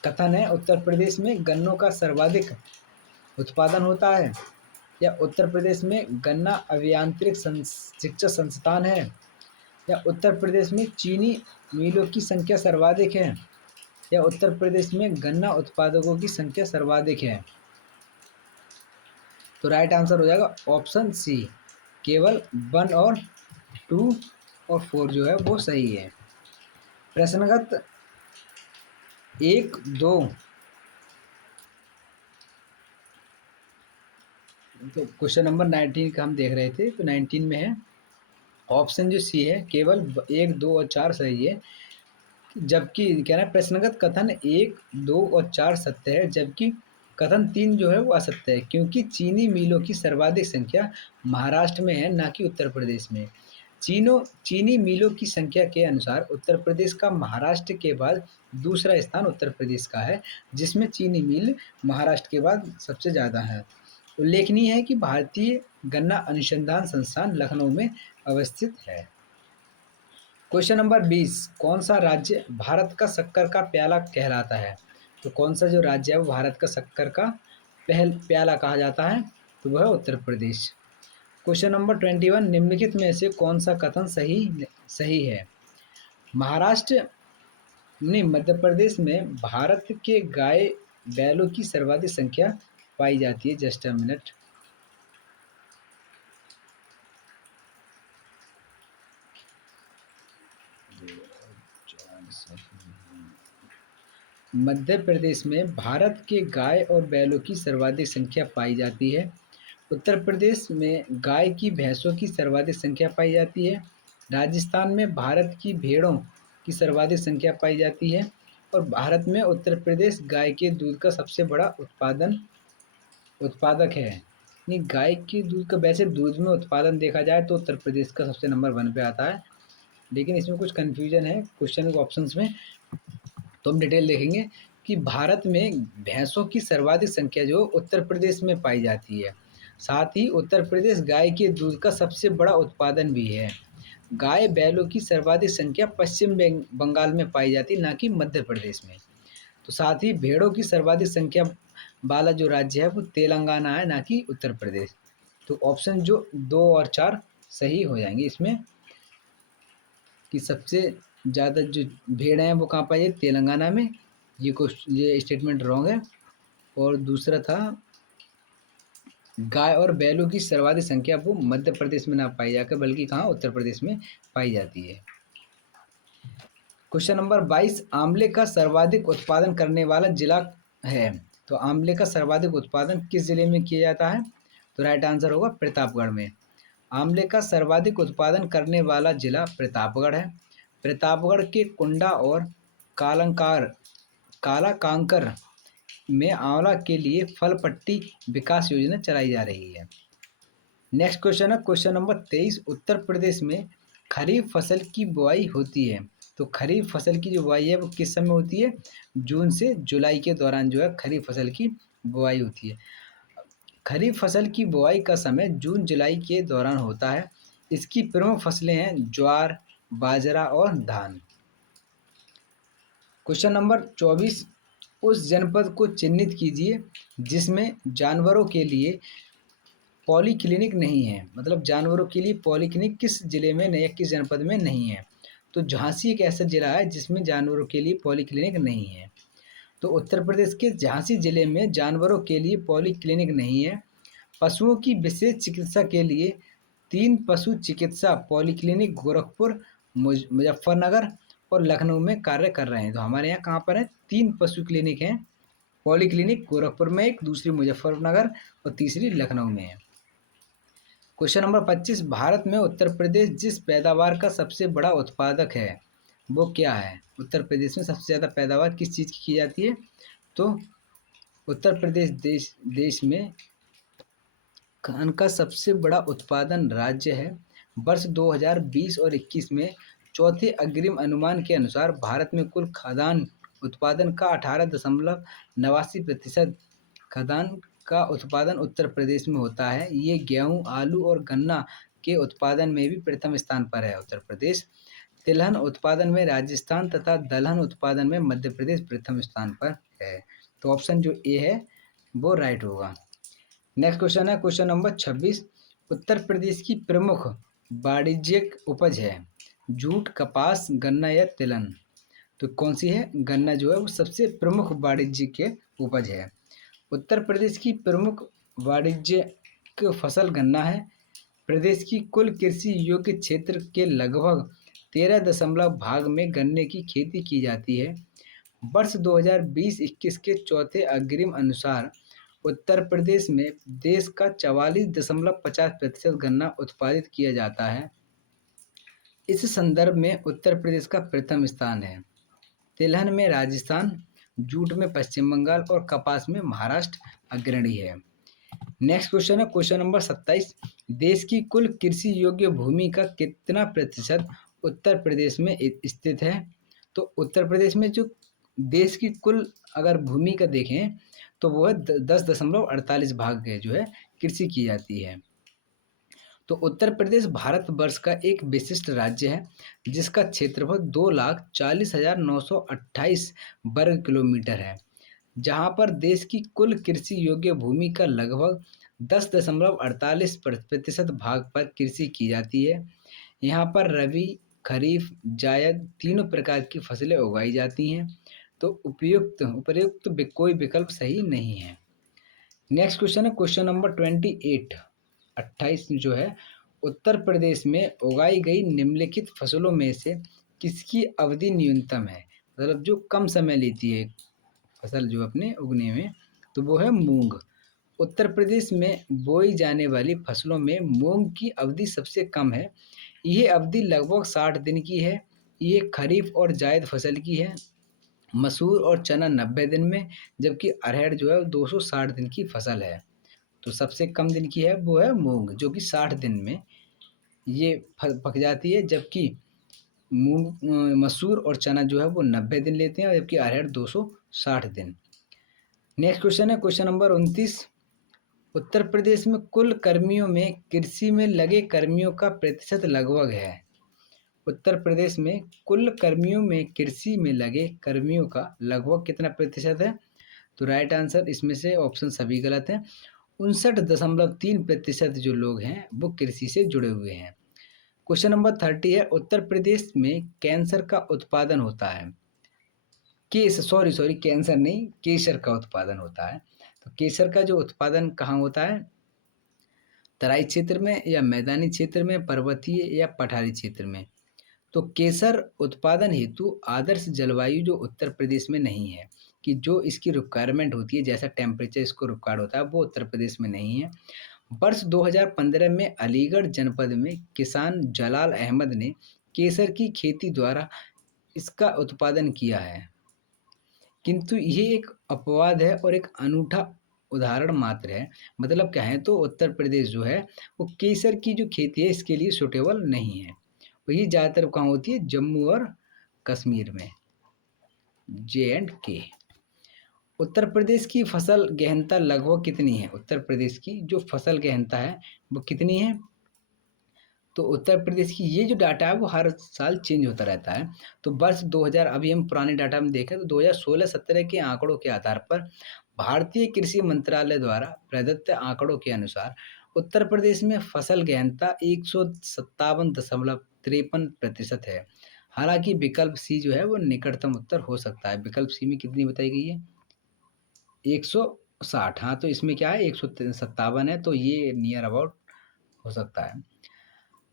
कथन है, उत्तर प्रदेश में गन्नों का सर्वाधिक उत्पादन होता है, या उत्तर प्रदेश में गन्ना अभियांत्रिक शिक्षा संस्थान है, या उत्तर प्रदेश में चीनी मिलों की संख्या सर्वाधिक है, या उत्तर प्रदेश में गन्ना उत्पादकों की संख्या सर्वाधिक है। तो राइट आंसर हो जाएगा ऑप्शन सी, केवल 1 और 2 और 4 जो है वो सही है। प्रश्नगत 1, 2, तो क्वेश्चन नंबर 19 का हम देख रहे थे, तो 19 में है ऑप्शन जो सी है, केवल 1, 2 और 4 सही है। जबकि कह रहा है प्रश्नगत कथन 1, 2 और 4 सत्य है, जबकि कथन 3 जो है वो असत्य है, क्योंकि चीनी मिलों की सर्वाधिक संख्या महाराष्ट्र में है, ना कि उत्तर प्रदेश में। चीनी मिलों की संख्या के अनुसार उत्तर प्रदेश का महाराष्ट्र के बाद दूसरा स्थान उत्तर प्रदेश का है, जिसमें चीनी मिल महाराष्ट्र के बाद सबसे ज़्यादा है। उल्लेखनीय है कि भारतीय गन्ना अनुसंधान संस्थान लखनऊ में अवस्थित है। Question number 20। कौन सा राज्य भारत का शक्कर का प्याला कहलाता है? तो कौन सा जो राज्य है वो भारत का शक्कर का प्याला कहा जाता है? तो वह है उत्तर प्रदेश। Question number 21। निम्नलिखित में से कौन सा कथन सही है? महाराष्ट्र नहीं, मध्य प्रदेश में भारत के गाय बैलों की सर्वाधिक संख्या पाई जाती है। Just a minute. Madhya Pradesh में भारत के गाय और बैलों की सर्वाधिक संख्या पाई जाती है। उत्तर प्रदेश में गाय की भैंसों की सर्वाधिक संख्या पाई जाती है। राजस्थान में भारत की भेड़ों की सर्वाधिक संख्या पाई जाती है। और भारत में उत्तर प्रदेश गाय के दूध का सबसे बड़ा उत्पादक है। नहीं, गाय के दूध का वैसे दूध में उत्पादन देखा जाए तो उत्तर प्रदेश का सबसे नंबर 1 पे आता है, लेकिन इसमें कुछ कन्फ्यूजन है क्वेश्चन के ऑप्शंस में, तो हम डिटेल देखेंगे कि भारत में भैंसों की सर्वाधिक संख्या जो उत्तर प्रदेश में पाई जाती है। साथ ही उत्तर प्रदेश गाय के दूध का सबसे बड़ा उत्पादन भी है। गाय बैलों की सर्वाधिक संख्या पश्चिम बंगाल में पाई जाती है, ना कि मध्य प्रदेश में। तो साथ ही भेड़ों की सर्वाधिक संख्या वाला जो राज्य है वो तेलंगाना है, ना कि उत्तर प्रदेश। तो ऑप्शन जो 2 और 4 सही हो जाएंगे इसमें, कि सबसे ज़्यादा जो भेड़ हैं वो कहाँ पाई जाती? तेलंगाना में। ये स्टेटमेंट रॉन्ग है। और दूसरा था गाय और बैलों की सर्वाधिक संख्या वो मध्य प्रदेश में ना पाई जाकर बल्कि कहाँ? उत्तर प्रदेश में पाई जाती है। Question number 22। आंवले का सर्वाधिक उत्पादन करने वाला जिला है। तो आंवले का सर्वाधिक उत्पादन किस जिले में किया जाता है? तो राइट आंसर होगा प्रतापगढ़ में। आंवले का सर्वाधिक उत्पादन करने वाला जिला प्रतापगढ़ है। प्रतापगढ़ के कुंडा और कालंकार काला कांकर में आंवला के लिए फल पट्टी विकास योजना चलाई जा रही है। नेक्स्ट क्वेश्चन है क्वेश्चन नंबर 23। उत्तर प्रदेश में खरीफ फसल की बुआई होती है। तो खरीफ फसल की जो बुआई है वो किस समय होती है? जून से जुलाई के दौरान जो है खरीफ फसल की बुआई होती है। खरीफ फसल की बुआई का समय जून जुलाई के दौरान होता है। इसकी प्रमुख फसलें हैं ज्वार, बाजरा और धान। क्वेश्चन नंबर 24, उस जनपद को चिन्हित कीजिए जिसमें जानवरों के लिए पॉलीक्लिनिक नहीं है। मतलब जानवरों के लिए पॉलीक्लिनिक किस जिले में नहीं, या किस जनपद में नहीं है। तो झांसी एक ऐसा जिला है जिसमें जानवरों के लिए पॉलीक्लिनिक नहीं है। तो उत्तर प्रदेश के झांसी जिले में जानवरों के लिए पॉलीक्लिनिक नहीं है। पशुओं की विशेष चिकित्सा के लिए 3 पशु चिकित्सा पॉलीक्लिनिक गोरखपुर, मुजफ्फरनगर और लखनऊ में कार्य कर रहे हैं। तो हमारे यहाँ कहाँ पर है? 3 पशु क्लिनिक हैं। पॉलीक्लिनिक गोरखपुर में एक, दूसरी मुजफ्फरनगर और तीसरी लखनऊ में है। क्वेश्चन नंबर 25, भारत में उत्तर प्रदेश जिस पैदावार का सबसे बड़ा उत्पादक है वो क्या है? उत्तर प्रदेश में सबसे ज़्यादा पैदावार किस चीज़ की जाती है? तो उत्तर प्रदेश देश में खान का सबसे बड़ा उत्पादन राज्य है। वर्ष 2020 और 21 में चौथे अग्रिम अनुमान के अनुसार भारत में कुल खाद्यान्न उत्पादन का 18.89% खाद्यान्न का उत्पादन उत्तर प्रदेश में होता है। ये गेहूं, आलू और गन्ना के उत्पादन में भी प्रथम स्थान पर है उत्तर प्रदेश। तिलहन उत्पादन में राजस्थान तथा दलहन उत्पादन में मध्य प्रदेश प्रथम स्थान पर है। तो ऑप्शन जो ए है वो राइट होगा। नेक्स्ट क्वेश्चन है क्वेश्चन नंबर 26, उत्तर प्रदेश की प्रमुख वाणिज्यिक उपज है जूट, कपास, गन्ना या तिलहन। तो कौन सी है? गन्ना जो है वो सबसे प्रमुख वाणिज्यिक उपज है। उत्तर प्रदेश की प्रमुख वाणिज्यिक फसल गन्ना है। प्रदेश की कुल कृषि योग्य क्षेत्र के लगभग 13 भाग में गन्ने की खेती की जाती है। वर्ष 2020-21 के चौथे अग्रिम अनुसार उत्तर प्रदेश में देश का 44.50% गन्ना उत्पादित किया जाता है। इस संदर्भ में उत्तर प्रदेश का प्रथम स्थान है। तिलहन में राजस्थान, जूट में पश्चिम बंगाल और कपास में महाराष्ट्र अग्रणी है। नेक्स्ट क्वेश्चन है क्वेश्चन नंबर 27, देश की कुल कृषि योग्य भूमि का कितना प्रतिशत उत्तर प्रदेश में स्थित है? तो उत्तर प्रदेश में जो देश की कुल अगर भूमि का देखें तो वो है 10.48 भाग जो है कृषि की जाती है। तो उत्तर प्रदेश भारतवर्ष का एक विशिष्ट राज्य है जिसका क्षेत्रफल 2,40,928 वर्ग किलोमीटर है, जहाँ पर देश की कुल कृषि योग्य भूमि का लगभग 10.48% भाग पर कृषि की जाती है। यहाँ पर रबी, खरीफ, जायद तीनों प्रकार की फसलें उगाई जाती हैं। तो उपयुक्त उपर्युक्त कोई विकल्प सही नहीं है। नेक्स्ट क्वेश्चन है क्वेश्चन नंबर 28 जो है, उत्तर प्रदेश में उगाई गई निम्नलिखित फसलों में से किसकी अवधि न्यूनतम है? मतलब जो कम समय लेती है फसल जो अपने उगने में, तो वो है मूंग। उत्तर प्रदेश में बोई जाने वाली फसलों में मूंग की अवधि सबसे कम है। ये अवधि लगभग 60 दिन की है। ये खरीफ और जायद फसल की है। मसूर और चना 90 दिन में, जबकि अरहर जो है 260 दिन की फसल है। तो सबसे कम दिन की है वो है मूंग, जो कि 60 दिन में ये पक जाती है, जबकि मसूर और चना जो है वो 90 दिन लेते हैं, जबकि अरहर 260 दिन। नेक्स्ट क्वेश्चन है क्वेश्चन नंबर 29, उत्तर प्रदेश में कुल कर्मियों में कृषि में लगे कर्मियों का प्रतिशत लगभग है। उत्तर प्रदेश में कुल कर्मियों में कृषि में लगे कर्मियों का लगभग कितना प्रतिशत है? तो राइट आंसर इसमें से ऑप्शन सभी गलत हैं। 59.3% जो लोग हैं वो कृषि से जुड़े हुए हैं। क्वेश्चन नंबर 30 है, उत्तर प्रदेश में कैंसर का उत्पादन होता है। कैंसर नहीं, केसर का उत्पादन होता है। तो केसर का जो उत्पादन कहाँ होता है? तराई क्षेत्र में या मैदानी क्षेत्र में, पर्वतीय या पठारी क्षेत्र में। तो केसर उत्पादन हेतु आदर्श जलवायु जो उत्तर प्रदेश में नहीं है, कि जो इसकी रिक्वायरमेंट होती है, जैसा टेम्परेचर इसको रिक्वायर्ड होता है, वो उत्तर प्रदेश में नहीं है। वर्ष 2015 में अलीगढ़ जनपद में किसान जलाल अहमद ने केसर की खेती द्वारा इसका उत्पादन किया है, किंतु ये एक अपवाद है और एक अनूठा उदाहरण मात्र है। मतलब कहें तो उत्तर प्रदेश जो है वो केसर की जो खेती है इसके लिए सुटेबल नहीं है। वही ज़्यादातर कहाँ होती है? जम्मू और कश्मीर में, J&K। उत्तर प्रदेश की फसल गहनता लगभग कितनी है? उत्तर प्रदेश की जो फसल गहनता है वो कितनी है? तो उत्तर प्रदेश की ये जो डाटा है वो हर साल चेंज होता रहता है। तो वर्ष 2000, अभी हम पुराने डाटा में देखें तो 2016-17 के आंकड़ों के आधार पर भारतीय कृषि मंत्रालय द्वारा प्रदत्त आंकड़ों के अनुसार उत्तर प्रदेश में फसल गहनता 157.53% है। हालांकि विकल्प सी जो है वो निकटतम उत्तर हो सकता है। विकल्प सी में कितनी बताई गई है? 160। हाँ, तो इसमें क्या है, 157 है, तो ये नियर अबाउट हो सकता है।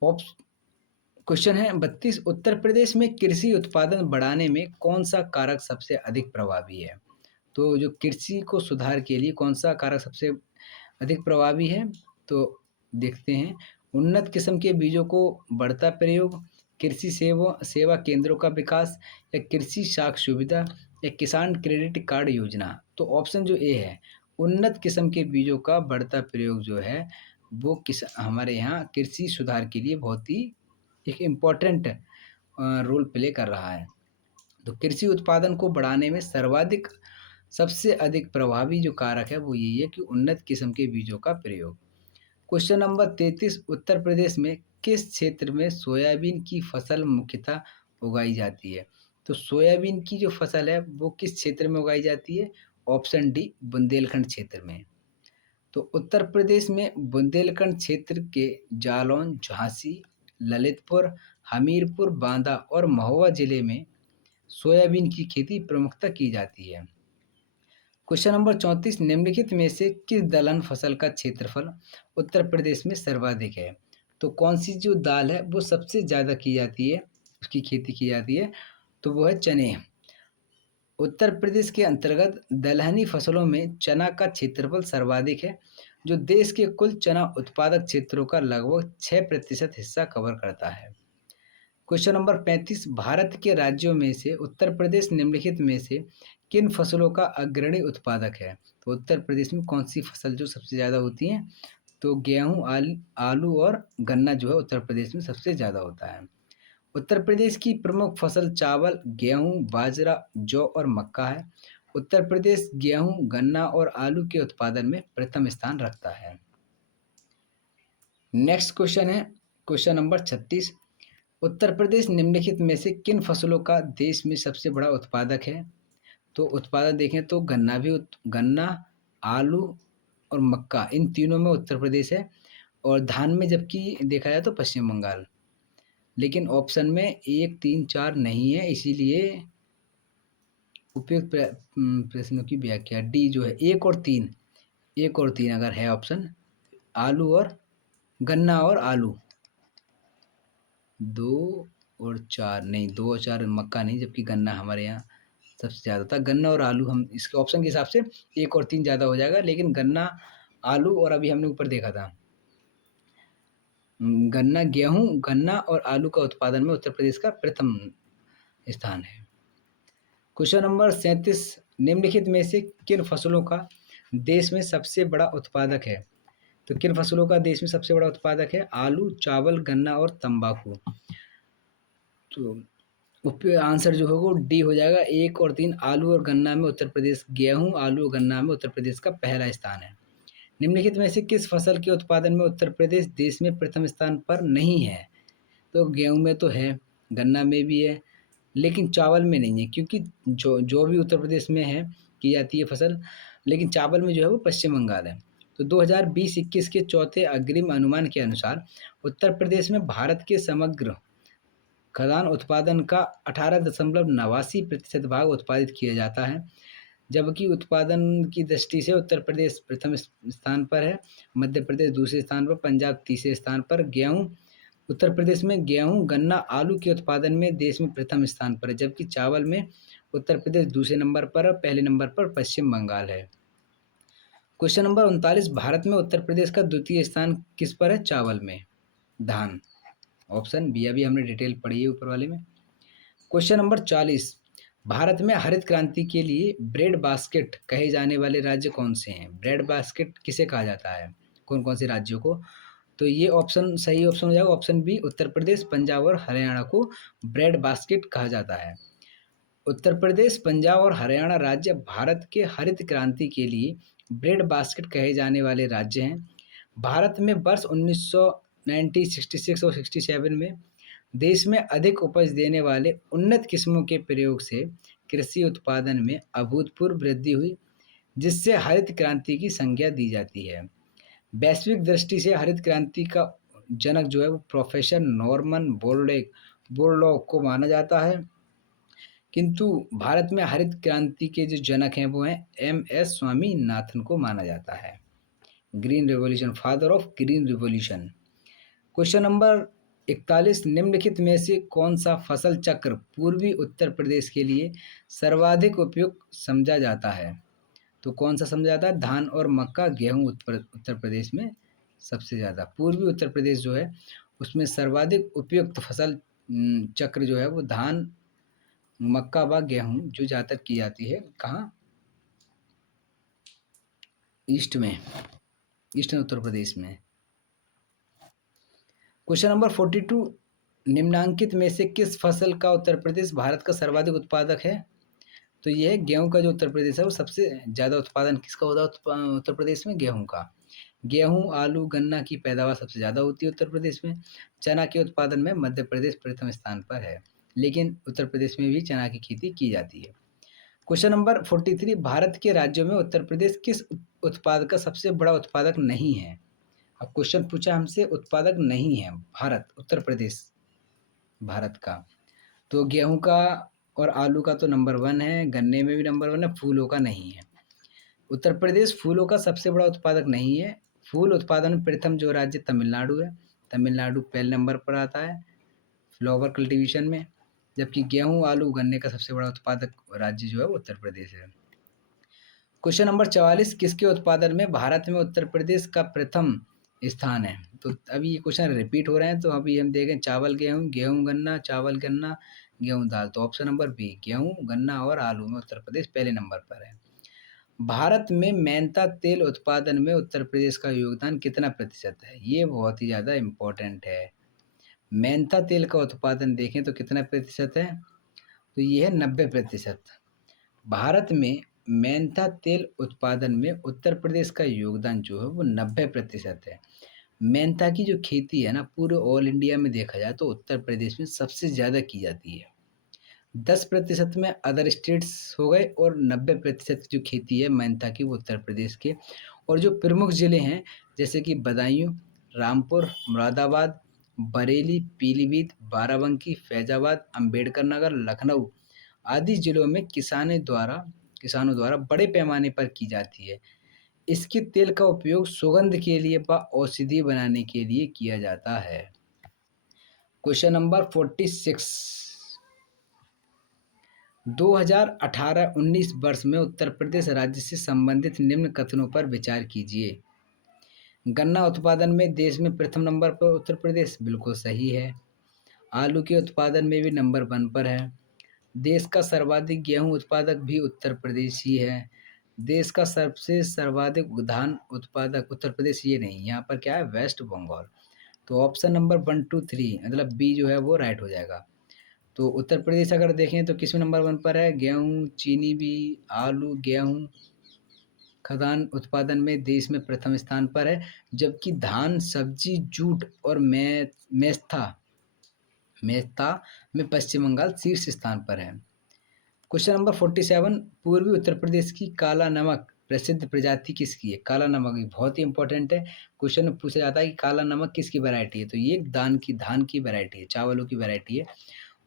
क्वेश्चन है 32, उत्तर प्रदेश में कृषि उत्पादन बढ़ाने में कौन सा कारक सबसे अधिक प्रभावी है? तो जो कृषि को सुधार के लिए कौन सा कारक सबसे अधिक प्रभावी है? तो देखते हैं। उन्नत किस्म के बीजों को बढ़ता प्रयोग, कृषि सेवा सेवा केंद्रों का विकास, या कृषि साख सुविधा, या किसान क्रेडिट कार्ड योजना। तो ऑप्शन जो ए है, उन्नत किस्म के बीजों का बढ़ता प्रयोग जो है वो हमारे यहाँ कृषि सुधार के लिए बहुत ही एक इम्पोर्टेंट रोल प्ले कर रहा है। तो कृषि उत्पादन को बढ़ाने में सर्वाधिक सबसे अधिक प्रभावी जो कारक है वो यही है कि उन्नत किस्म के बीजों का प्रयोग। क्वेश्चन नंबर 33, उत्तर प्रदेश में किस क्षेत्र में सोयाबीन की फसल मुख्यतः उगाई जाती है? तो सोयाबीन की जो फसल है वो किस क्षेत्र में उगाई जाती है? ऑप्शन डी, बुंदेलखंड क्षेत्र में। तो उत्तर प्रदेश में बुंदेलखंड क्षेत्र के जालौन, झांसी, ललितपुर, हमीरपुर, बांदा और महोबा जिले में सोयाबीन की खेती प्रमुखतः की जाती है। क्वेश्चन नंबर 34, निम्नलिखित में से किस दलहन फसल का क्षेत्रफल उत्तर प्रदेश में सर्वाधिक है? तो कौन सी जो दाल है वो सबसे ज़्यादा की जाती है, उसकी खेती की जाती है? तो वो है चने। उत्तर प्रदेश के अंतर्गत दलहनी फसलों में चना का क्षेत्रफल सर्वाधिक है, जो देश के कुल चना उत्पादक क्षेत्रों का लगभग 6% हिस्सा कवर करता है। क्वेश्चन नंबर 35, भारत के राज्यों में से उत्तर प्रदेश निम्नलिखित में से किन फसलों का अग्रणी उत्पादक है? तो उत्तर प्रदेश में कौन सी फसल जो सबसे ज़्यादा होती है? तो गेहूँ, आलू और गन्ना जो है उत्तर प्रदेश में सबसे ज़्यादा होता है। उत्तर प्रदेश की प्रमुख फसल चावल, गेहूँ, बाजरा, जौ और मक्का है। उत्तर प्रदेश गेहूँ, गन्ना और आलू के उत्पादन में प्रथम स्थान रखता है। नेक्स्ट क्वेश्चन है क्वेश्चन नंबर 36, उत्तर प्रदेश निम्नलिखित में से किन फसलों का देश में सबसे बड़ा उत्पादक है? तो उत्पादक देखें तो गन्ना, आलू और मक्का, इन तीनों में उत्तर प्रदेश है। और धान में जबकि देखा जाए तो पश्चिम बंगाल। लेकिन ऑप्शन में 1, 3, 4 नहीं है, इसीलिए उपयुक्त प्रश्नों की व्याख्या डी जो है 1 और 3 अगर है ऑप्शन, आलू और गन्ना और आलू। 2 और 4 नहीं, 2 और 4 मक्का नहीं, जबकि गन्ना हमारे यहाँ सबसे ज़्यादा था। गन्ना और आलू, हम इसके ऑप्शन के हिसाब से 1 और 3 ज़्यादा हो जाएगा, लेकिन गन्ना, आलू और अभी हमने ऊपर देखा था गेहूँ, गन्ना और आलू का उत्पादन में उत्तर प्रदेश का प्रथम स्थान है। क्वेश्चन नंबर 37, निम्नलिखित में से किन फसलों का देश में सबसे बड़ा उत्पादक है? तो किन फसलों का देश में सबसे बड़ा उत्पादक है? आलू, चावल, गन्ना और तंबाकू। तो आंसर जो होगा वो डी हो जाएगा। 1 और 3 आलू और गन्ना में उत्तर प्रदेश, गेहूँ, आलू और गन्ना में उत्तर प्रदेश का पहला स्थान है। निम्नलिखित में से किस फसल के उत्पादन में उत्तर प्रदेश देश में प्रथम स्थान पर नहीं है? तो गेहूँ में तो है, गन्ना में भी है, लेकिन चावल में नहीं है, क्योंकि जो जो भी उत्तर प्रदेश में है की जाती है फसल, लेकिन चावल में जो है वो पश्चिम बंगाल है। तो 2020-21 के चौथे अग्रिम अनुमान के अनुसार उत्तर प्रदेश में भारत के समग्र खाद्यान्न उत्पादन का 18.89% भाग उत्पादित किया जाता है, जबकि उत्पादन की दृष्टि से उत्तर प्रदेश प्रथम स्थान पर है, मध्य प्रदेश दूसरे स्थान पर, पंजाब तीसरे स्थान पर। उत्तर प्रदेश में गेहूँ, गन्ना, आलू के उत्पादन में देश में प्रथम स्थान पर है, जबकि चावल में उत्तर प्रदेश दूसरे नंबर पर और पहले नंबर पर पश्चिम बंगाल है। क्वेश्चन नंबर 39, भारत में उत्तर प्रदेश का द्वितीय स्थान किस पर है? चावल में, धान। ऑप्शन बी, अभी हमने डिटेल पढ़ी है ऊपर वाले में। क्वेश्चन नंबर 40, भारत में हरित क्रांति के लिए ब्रेड बास्केट कहे जाने वाले राज्य कौन से हैं? ब्रेड बास्केट किसे कहा जाता है, कौन कौन से राज्यों को? तो ये ऑप्शन सही ऑप्शन हो जाएगा ऑप्शन बी, उत्तर प्रदेश, पंजाब और हरियाणा को ब्रेड बास्केट कहा जाता है। उत्तर प्रदेश, पंजाब और हरियाणा राज्य भारत के हरित क्रांति के लिए ब्रेड बास्केट कहे जाने वाले राज्य हैं। भारत में वर्ष 1966 और 67 में देश में अधिक उपज देने वाले उन्नत किस्मों के प्रयोग से कृषि उत्पादन में अभूतपूर्व वृद्धि हुई, जिससे हरित क्रांति की संज्ञा दी जाती है। वैश्विक दृष्टि से हरित क्रांति का जनक जो है वो प्रोफेसर नॉर्मन बोरलॉग को माना जाता है, किंतु भारत में हरित क्रांति के जो जनक हैं वो हैं एम.एस. स्वामीनाथन को माना जाता है। Green revolution, father of green revolution. Question number 41, निम्नलिखित में से कौन सा फसल चक्र पूर्वी उत्तर प्रदेश के लिए सर्वाधिक उपयुक्त समझा जाता है? तो कौन सा समझा जाता है? धान और मक्का गेहूं उत्तर प्रदेश में सबसे ज़्यादा। पूर्वी उत्तर प्रदेश जो है उसमें सर्वाधिक उपयुक्त फसल चक्र जो है वो धान, मक्का व गेहूं जो ज़्यादातर की जाती है। कहाँ? ईस्ट में, ईस्टर्न उत्तर प्रदेश में। क्वेश्चन नंबर 42, निम्नांकित में से किस फसल का उत्तर प्रदेश भारत का सर्वाधिक उत्पादक है? तो ये है गेहूं का। जो उत्तर प्रदेश है वो सबसे ज़्यादा उत्पादन किसका होता है उत्तर प्रदेश में? गेहूं का। गेहूं, आलू, गन्ना की पैदावार सबसे ज़्यादा होती है उत्तर प्रदेश में। चना के उत्पादन में मध्य प्रदेश प्रथम स्थान पर है, लेकिन उत्तर प्रदेश में भी चना की खेती की जाती है। क्वेश्चन नंबर 43, भारत के राज्यों में उत्तर प्रदेश किस उत्पाद का सबसे बड़ा उत्पादक नहीं है? अब क्वेश्चन पूछा हमसे, उत्पादक नहीं है भारत, उत्तर प्रदेश भारत का। तो गेहूं का और आलू का तो नंबर 1 है, गन्ने में भी नंबर 1 है, फूलों का नहीं है। उत्तर प्रदेश फूलों का सबसे बड़ा उत्पादक नहीं है। फूल उत्पादन में प्रथम जो राज्य तमिलनाडु है, तमिलनाडु पहले नंबर पर आता है फ्लावर कल्टीवेशन में, जबकि गेहूं, आलू, गन्ने का सबसे बड़ा उत्पादक राज्य जो है वो उत्तर प्रदेश है। क्वेश्चन नंबर 44, किसके उत्पादन में भारत में उत्तर प्रदेश का प्रथम स्थान है? तो अभी ये क्वेश्चन रिपीट हो रहे हैं, तो अभी हम देखें चावल गेहूं, गेहूं गन्ना, चावल गन्ना, गेहूं दाल। तो ऑप्शन नंबर बी, गेहूं, गन्ना और आलू में उत्तर प्रदेश पहले नंबर पर है। भारत में मेंथा तेल उत्पादन में उत्तर प्रदेश का योगदान कितना प्रतिशत है? ये बहुत ही ज़्यादा इम्पोर्टेंट है। मेंथा तेल का उत्पादन देखें तो कितना प्रतिशत है? तो ये है 90%। भारत में मेंथा तेल उत्पादन में उत्तर प्रदेश का योगदान जो है वो 90% है। मेंथा की जो खेती है ना, पूरे ऑल इंडिया में देखा जाए तो उत्तर प्रदेश में सबसे ज़्यादा की जाती है। 10% में अदर स्टेट्स हो गए और 90% जो खेती है मेंथा की वो उत्तर प्रदेश के। और जो प्रमुख ज़िले हैं जैसे कि बदायूं, रामपुर, मुरादाबाद, बरेली, पीलीभीत, बाराबंकी, फैजाबाद, अंबेडकर नगर, लखनऊ आदि जिलों में किसानों द्वारा बड़े पैमाने पर की जाती है। इसके तेल का उपयोग सुगंध के लिए व औषधि बनाने के लिए किया जाता है। क्वेश्चन नंबर 46, 2018-19 वर्ष में उत्तर प्रदेश राज्य से संबंधित निम्न कथनों पर विचार कीजिए। गन्ना उत्पादन में देश में प्रथम नंबर पर उत्तर प्रदेश, बिल्कुल सही है। आलू के उत्पादन में भी नंबर 1 पर है। देश का सर्वाधिक गेहूं उत्पादक भी उत्तर प्रदेश ही है। देश का सबसे सर्वाधिक धान उत्पादक उत्तर प्रदेश, ये नहीं, यहाँ पर क्या है? वेस्ट बंगाल। तो ऑप्शन नंबर 1, 2, 3 मतलब बी जो है वो राइट हो जाएगा। तो उत्तर प्रदेश अगर देखें तो किसमें नंबर 1 पर है? गेहूं, चीनी भी, आलू, गेहूं, खाद्यान्न उत्पादन में देश में प्रथम स्थान पर है, जबकि धान, सब्जी, जूट और मेस्ता मेस्ता में पश्चिम बंगाल शीर्ष स्थान पर है। क्वेश्चन नंबर 47, पूर्वी उत्तर प्रदेश की काला नमक प्रसिद्ध प्रजाति किसकी है? काला नमक भी बहुत ही इंपॉर्टेंट है। क्वेश्चन में पूछा जाता है कि काला नमक किसकी वैरायटी है? तो ये धान की वैरायटी है, चावलों की वैरायटी है।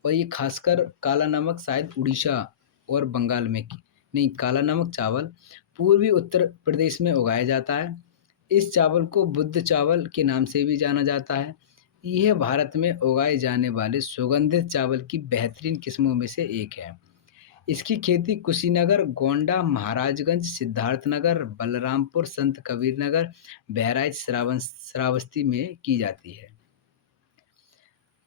और ये खासकर काला नमक शायद उड़ीसा और बंगाल में नहीं, काला नमक चावल पूर्वी उत्तर प्रदेश में उगाया जाता है। इस चावल को बुद्ध चावल के नाम से भी जाना जाता है। यह भारत में उगाए जाने वाले सुगंधित चावल की बेहतरीन किस्मों में से एक है। इसकी खेती कुशीनगर, गोंडा, महाराजगंज, सिद्धार्थनगर, बलरामपुर, संत कबीर नगर, बहराइच, श्रावस्ती में की जाती है।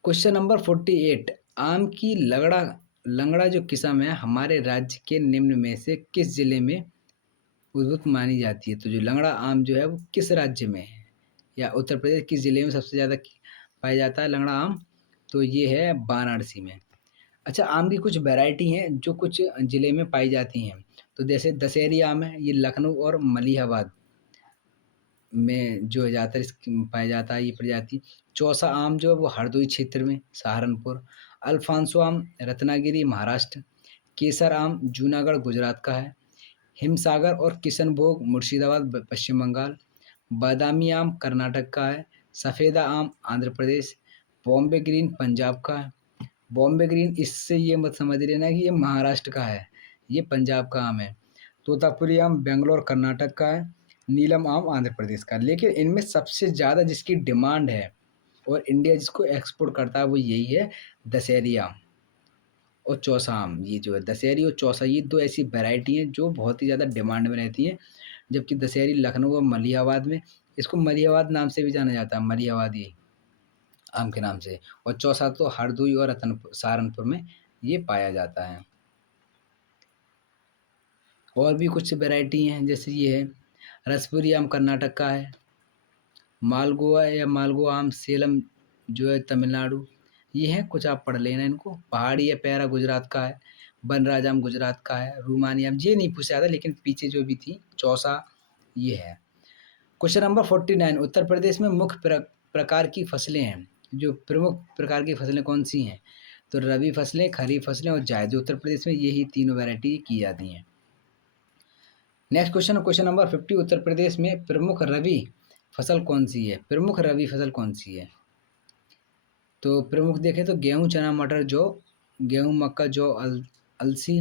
क्वेश्चन नंबर 48, आम की लंगड़ा जो किस्म है हमारे राज्य के निम्न में से किस जिले में उद्भूत मानी जाती है? तो जो लंगड़ा आम जो है वो किस राज्य में है, या उत्तर प्रदेश किस जिले में सबसे ज़्यादा पाया जाता है लंगड़ा आम? तो ये है वाराणसी में। अच्छा, आम की कुछ वैरायटी हैं जो कुछ ज़िले में पाई जाती हैं। तो जैसे दशहरी आम है, ये लखनऊ और मलिहाबाद में जो है ज़्यादातर पाया जाता है ये प्रजाति। चौसा आम जो है वो हरदोई क्षेत्र में, सहारनपुर। अल्फांसो आम रत्नागिरी, महाराष्ट्र। केसर आम जूनागढ़, गुजरात का है। हिमसागर और किशनभोग मुर्शिदाबाद, पश्चिम बंगाल। बादामी आम कर्नाटक का है। सफ़ेदा आम आंध्र प्रदेश। बॉम्बे ग्रीन पंजाब का है। बॉम्बे ग्रीन, इससे ये मत समझ लेना कि ये महाराष्ट्र का है, ये पंजाब का आम है। तोतापुरी आम बेंगलोर कर्नाटक का है। नीलम आम आंध्र प्रदेश का। लेकिन इनमें सबसे ज़्यादा जिसकी डिमांड है और इंडिया जिसको एक्सपोर्ट करता है वो यही है, दशहरी आम और चौसा आम। ये जो है दशहरी और चौसा, ये दो ऐसी वैरायटी हैं जो बहुत ही ज़्यादा डिमांड में रहती हैं। जबकि दशहरी लखनऊ और मलिहाबाद में, इसको मलिहाबाद नाम से भी जाना जाता है, मलिहाबादी आम के नाम से। और चौसा तो हरदोई और रतनपुर, सहारनपुर में ये पाया जाता है। और भी कुछ वैरायटी हैं, जैसे ये है रसपुरी आम कर्नाटक का है। मालगोआ या मालगोआ आम सेलम जो है तमिलनाडु। ये हैं कुछ, आप पढ़ लेना इनको। पहाड़ी या पैरा गुजरात का है। बनराज आम गुजरात का है। रूमानी आम ये नहीं पूछा था, लेकिन पीछे जो भी थी चौसा ये है। क्वेश्चन नंबर 49, उत्तर प्रदेश में मुख्य प्रकार की फसलें हैं। जो प्रमुख प्रकार की फसलें कौन सी हैं? तो रबी फसलें, खरीफ फसलें और जायद। उत्तर प्रदेश में यही तीनों वैरायटी की जाती हैं। Next question, question number 50, Uttar Pradesh में प्रमुख रबी फसल कौन सी है? प्रमुख रबी फसल कौन सी है? तो प्रमुख देखें तो गेहूं, चना, मटर, जौ। गेहूं, मक्का, जौ, अलसी।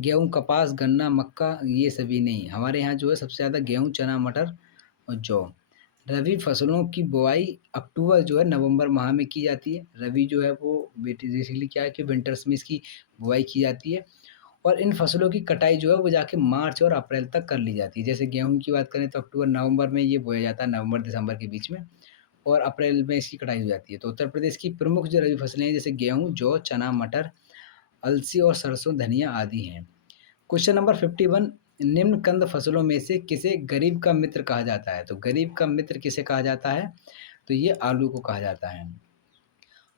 गेहूं, कपास, गन्ना, मक्का, ये सभी नहीं। हमारे यहाँ जो है सबसे ज़्यादा गेहूं, चना, मटर और जौ। रबी फसलों की बुआई अक्टूबर जो है नवंबर माह में की जाती है। रबी जो है वो बेसिकली क्या है कि विंटर्स में इसकी बुआई की जाती है। और इन फसलों की कटाई जो है वो जाके मार्च और अप्रैल तक कर ली जाती है। जैसे गेहूं की बात करें तो अक्टूबर नवंबर में ये बोया जाता है, नवंबर दिसंबर के बीच में। और अप्रैल में इसकी कटाई हो जाती है। तो उत्तर प्रदेश की प्रमुख जो रबी फसलें हैं जैसे गेहूं, जौ, चना, मटर, अलसी और सरसों, धनिया आदि हैं। क्वेश्चन नंबर 51, निम्न कंद फसलों में से किसे गरीब का मित्र कहा जाता है? तो गरीब का मित्र किसे कहा जाता है? तो ये आलू को कहा जाता है।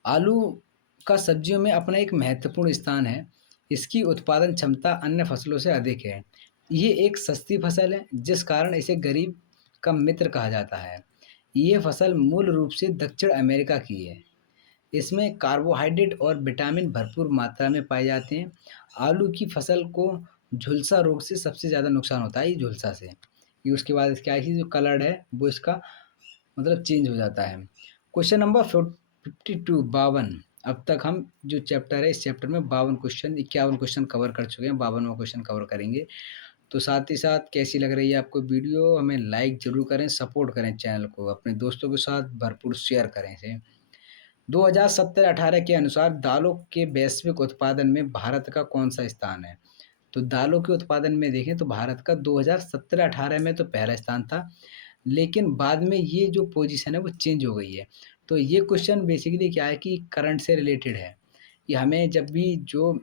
आलू का सब्जियों में अपना एक महत्वपूर्ण स्थान है। इसकी उत्पादन क्षमता अन्य फसलों से अधिक है। ये एक सस्ती फसल है जिस कारण इसे गरीब का मित्र कहा जाता है। ये फसल मूल रूप से दक्षिण अमेरिका की है। इसमें कार्बोहाइड्रेट और विटामिन भरपूर मात्रा में पाए जाते हैं। आलू की फसल को झुलसा रोग से सबसे ज़्यादा नुकसान होता है, ये झुलसा से। ये उसके बाद क्या है कि जो कलर है वो इसका मतलब चेंज हो जाता है। Question number 52, 52। अब तक हम जो चैप्टर है इस चैप्टर में 52 क्वेश्चन, 51 क्वेश्चन कवर कर चुके हैं। 52वां क्वेश्चन कवर करेंगे। तो साथ ही साथ कैसी लग रही है आपको वीडियो, हमें लाइक ज़रूर करें, सपोर्ट करें चैनल को, अपने दोस्तों के साथ भरपूर शेयर करें इसे। 2017-18 के अनुसार दालों के वैश्विक उत्पादन में भारत का कौन सा स्थान है? तो दालों के उत्पादन में देखें तो भारत का 2017-18 में तो पहला स्थान था, लेकिन बाद में ये जो पोजीशन है वो चेंज हो गई है। तो ये क्वेश्चन बेसिकली क्या है कि करंट से रिलेटेड है। ये हमें जब भी जो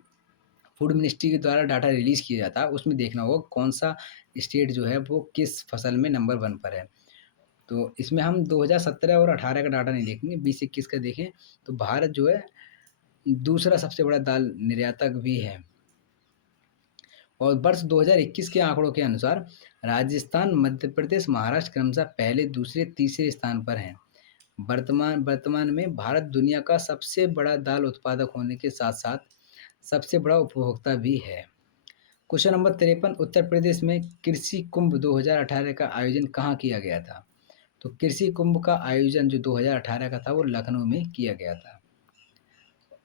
फूड मिनिस्ट्री के द्वारा डाटा रिलीज़ किया जाता है उसमें देखना होगा कौन सा स्टेट जो है वो किस फसल में नंबर 1 पर है। तो इसमें हम 2017 और 18 का डाटा नहीं देखेंगे, 20-21 का देखें तो भारत जो है दूसरा सबसे बड़ा दाल निर्यातक भी है। और वर्ष 2021 के आंकड़ों के अनुसार राजस्थान, मध्य प्रदेश, महाराष्ट्र क्रमशः पहले, दूसरे, तीसरे स्थान पर हैं। वर्तमान में भारत दुनिया का सबसे बड़ा दाल उत्पादक होने के साथ साथ सबसे बड़ा उपभोक्ता भी है। क्वेश्चन नंबर 53, उत्तर प्रदेश में कृषि कुंभ 2018 का आयोजन कहाँ किया गया था? तो कृषि कुंभ का आयोजन जो 2018 का था वो लखनऊ में किया गया था।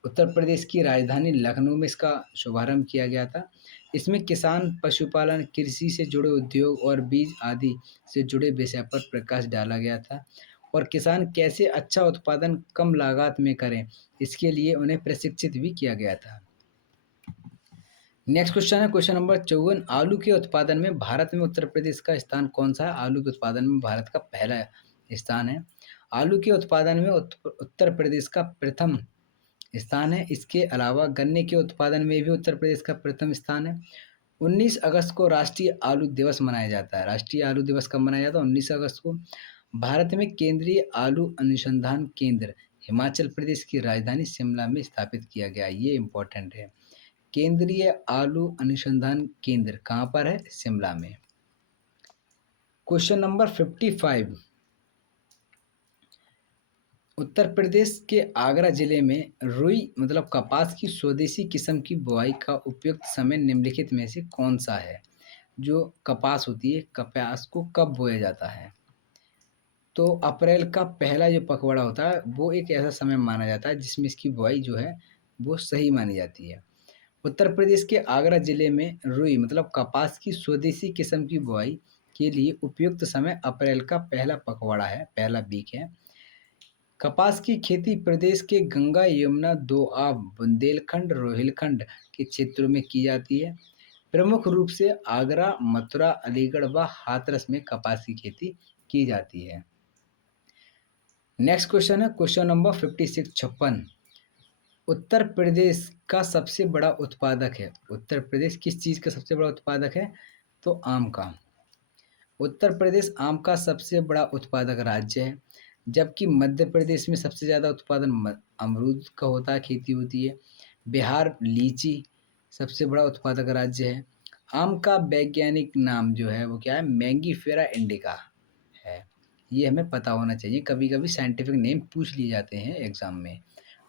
उत्तर प्रदेश की राजधानी लखनऊ में इसका शुभारंभ किया गया था। इसमें किसान, पशुपालन, कृषि से जुड़े उद्योग और बीज आदि से जुड़े विषय पर प्रकाश डाला गया था। और किसान कैसे अच्छा उत्पादन कम लागत में करें, इसके लिए उन्हें प्रशिक्षित भी किया गया था। नेक्स्ट क्वेश्चन है क्वेश्चन नंबर 54, आलू के उत्पादन में भारत में उत्तर प्रदेश का स्थान कौन सा है? आलू के उत्पादन में भारत का पहला स्थान है। आलू के उत्पादन में उत्तर प्रदेश का प्रथम स्थान है। इसके अलावा गन्ने के उत्पादन में भी उत्तर प्रदेश का प्रथम स्थान है। 19 अगस्त को राष्ट्रीय आलू दिवस मनाया जाता है। राष्ट्रीय आलू दिवस कब मनाया जाता है? 19 अगस्त को। भारत में केंद्रीय आलू अनुसंधान केंद्र हिमाचल प्रदेश की राजधानी शिमला में स्थापित किया गया। ये इम्पोर्टेंट है। केंद्रीय आलू अनुसंधान केंद्र कहाँ पर है? शिमला में। Question number 55। उत्तर प्रदेश के आगरा जिले में रुई मतलब कपास की स्वदेशी किस्म की बुआई का उपयुक्त समय निम्नलिखित में से कौन सा है? जो कपास होती है, कपास को कब बोया जाता है? तो अप्रैल का पहला जो पखवाड़ा होता है वो एक ऐसा समय माना जाता है जिसमें इसकी बुआई जो है वो सही मानी जाती है। उत्तर प्रदेश के आगरा जिले में रुई मतलब कपास की स्वदेशी किस्म की बुआई के लिए उपयुक्त समय अप्रैल का पहला पखवाड़ा है, पहला वीक है। कपास की खेती प्रदेश के गंगा, यमुना, दोआब, बुंदेलखंड, रोहिलखंड के क्षेत्रों में की जाती है। प्रमुख रूप से आगरा, मथुरा, अलीगढ़ व हाथरस में कपास की खेती की जाती है। नेक्स्ट क्वेश्चन है क्वेश्चन नंबर 56 56। उत्तर प्रदेश का सबसे बड़ा उत्पादक है। उत्तर प्रदेश किस चीज़ का सबसे बड़ा उत्पादक है? तो आम का। उत्तर प्रदेश आम का सबसे बड़ा उत्पादक राज्य है, जबकि मध्य प्रदेश में सबसे ज़्यादा उत्पादन अमरूद का होता है, खेती होती है। बिहार लीची सबसे बड़ा उत्पादक राज्य है। आम का वैज्ञानिक नाम जो है वो क्या है? मैंगीफेरा इंडिका है। ये हमें पता होना चाहिए, कभी कभी साइंटिफिक नेम पूछ लिए जाते हैं एग्जाम में।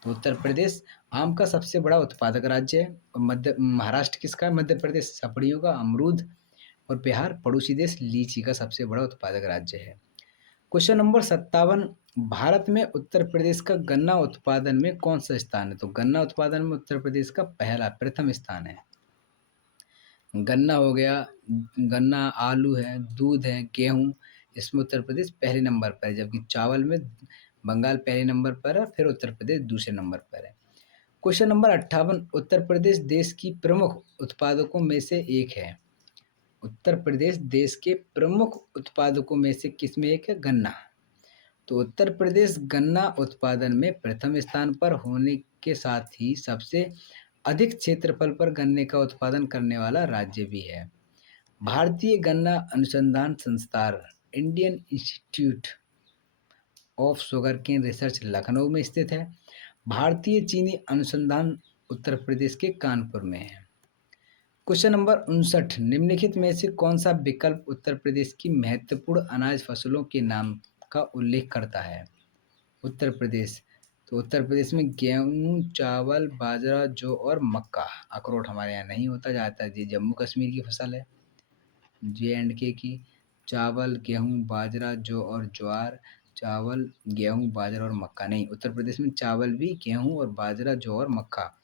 तो उत्तर प्रदेश आम का सबसे बड़ा उत्पादक राज्य है। और महाराष्ट्र किसका है? मध्य प्रदेश सपड़ियों का, अमरूद। और बिहार पड़ोसी देश लीची का सबसे बड़ा उत्पादक राज्य है। Question number 57। भारत में उत्तर प्रदेश का गन्ना उत्पादन में कौन सा स्थान है? तो गन्ना उत्पादन में उत्तर प्रदेश का प्रथम स्थान है। गन्ना हो गया, गन्ना, आलू है, दूध है, गेहूँ, इसमें उत्तर प्रदेश पहले नंबर पर है, जबकि चावल में बंगाल पहले नंबर पर है, फिर उत्तर प्रदेश दूसरे नंबर पर है। Question number 58। उत्तर प्रदेश देश की प्रमुख उत्पादकों में से एक है। उत्तर प्रदेश देश के प्रमुख उत्पादकों में से किसमें एक है? गन्ना। तो उत्तर प्रदेश गन्ना उत्पादन में प्रथम स्थान पर होने के साथ ही सबसे अधिक क्षेत्रफल पर गन्ने का उत्पादन करने वाला राज्य भी है। भारतीय गन्ना अनुसंधान संस्थान Indian institute of sugarcane research Lucknow में स्थित है। भारतीय चीनी अनुसंधान उत्तर प्रदेश के कानपुर में है। Question number 59। निम्नलिखित में से कौन सा विकल्प उत्तर प्रदेश की महत्वपूर्ण अनाज फसलों के नाम का उल्लेख करता है? उत्तर प्रदेश, तो उत्तर प्रदेश में गेहूँ, चावल, बाजरा, जौ और मक्का। अखरोट हमारे यहाँ नहीं होता, ज़्यादातर ये जम्मू कश्मीर की फसल है, J&K की। चावल, गेहूँ, बाजरा, जौ और ज्वार। चावल, गेहूँ, बाजरा और मक्का नहीं, उत्तर प्रदेश में चावल भी, गेहूँ और बाजरा, जौ और मक्का।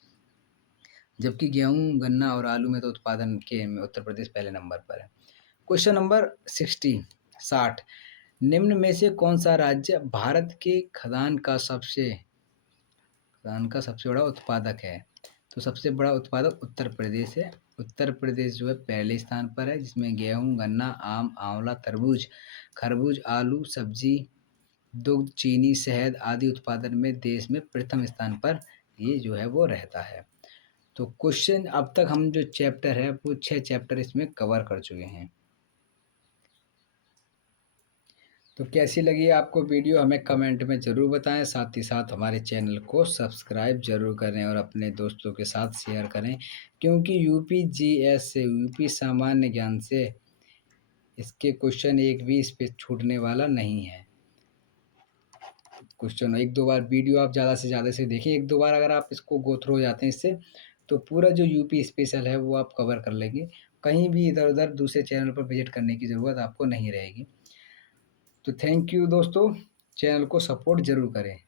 जबकि गेहूँ, गन्ना और आलू में तो उत्पादन के में उत्तर प्रदेश पहले नंबर पर है। Question number 60। निम्न में से कौन सा राज्य भारत के खाद्यान्न का सबसे बड़ा उत्पादक है? तो सबसे बड़ा उत्पादक उत्तर प्रदेश है। उत्तर प्रदेश जो है पहले स्थान पर है, जिसमें गेहूँ, गन्ना, आम, आंवला, तरबूज, खरबूज, आलू, सब्जी, दुग्ध, चीनी, शहद आदि उत्पादन में देश में प्रथम स्थान पर ये जो है वो रहता है। तो क्वेश्चन अब तक हम जो चैप्टर है वो 6 चैप्टर इसमें कवर कर चुके हैं। तो कैसी लगी आपको वीडियो हमें कमेंट में ज़रूर बताएं। साथ ही साथ हमारे चैनल को सब्सक्राइब ज़रूर करें और अपने दोस्तों के साथ शेयर करें, क्योंकि यूपीजीएस से, यूपी सामान्य ज्ञान से इसके क्वेश्चन एक भी इस पे छूटने वाला नहीं है। क्वेश्चन एक दो बार वीडियो आप ज़्यादा से ज़्यादा से देखें, एक दो बार अगर आप इसको गो थ्रू हो जाते हैं इससे, तो पूरा जो यूपी स्पेशल है वो आप कवर कर लेंगे। कहीं भी इधर उधर दूसरे चैनल पर विजिट करने की ज़रूरत आपको नहीं रहेगी। तो थैंक यू दोस्तों, चैनल को सपोर्ट ज़रूर करें।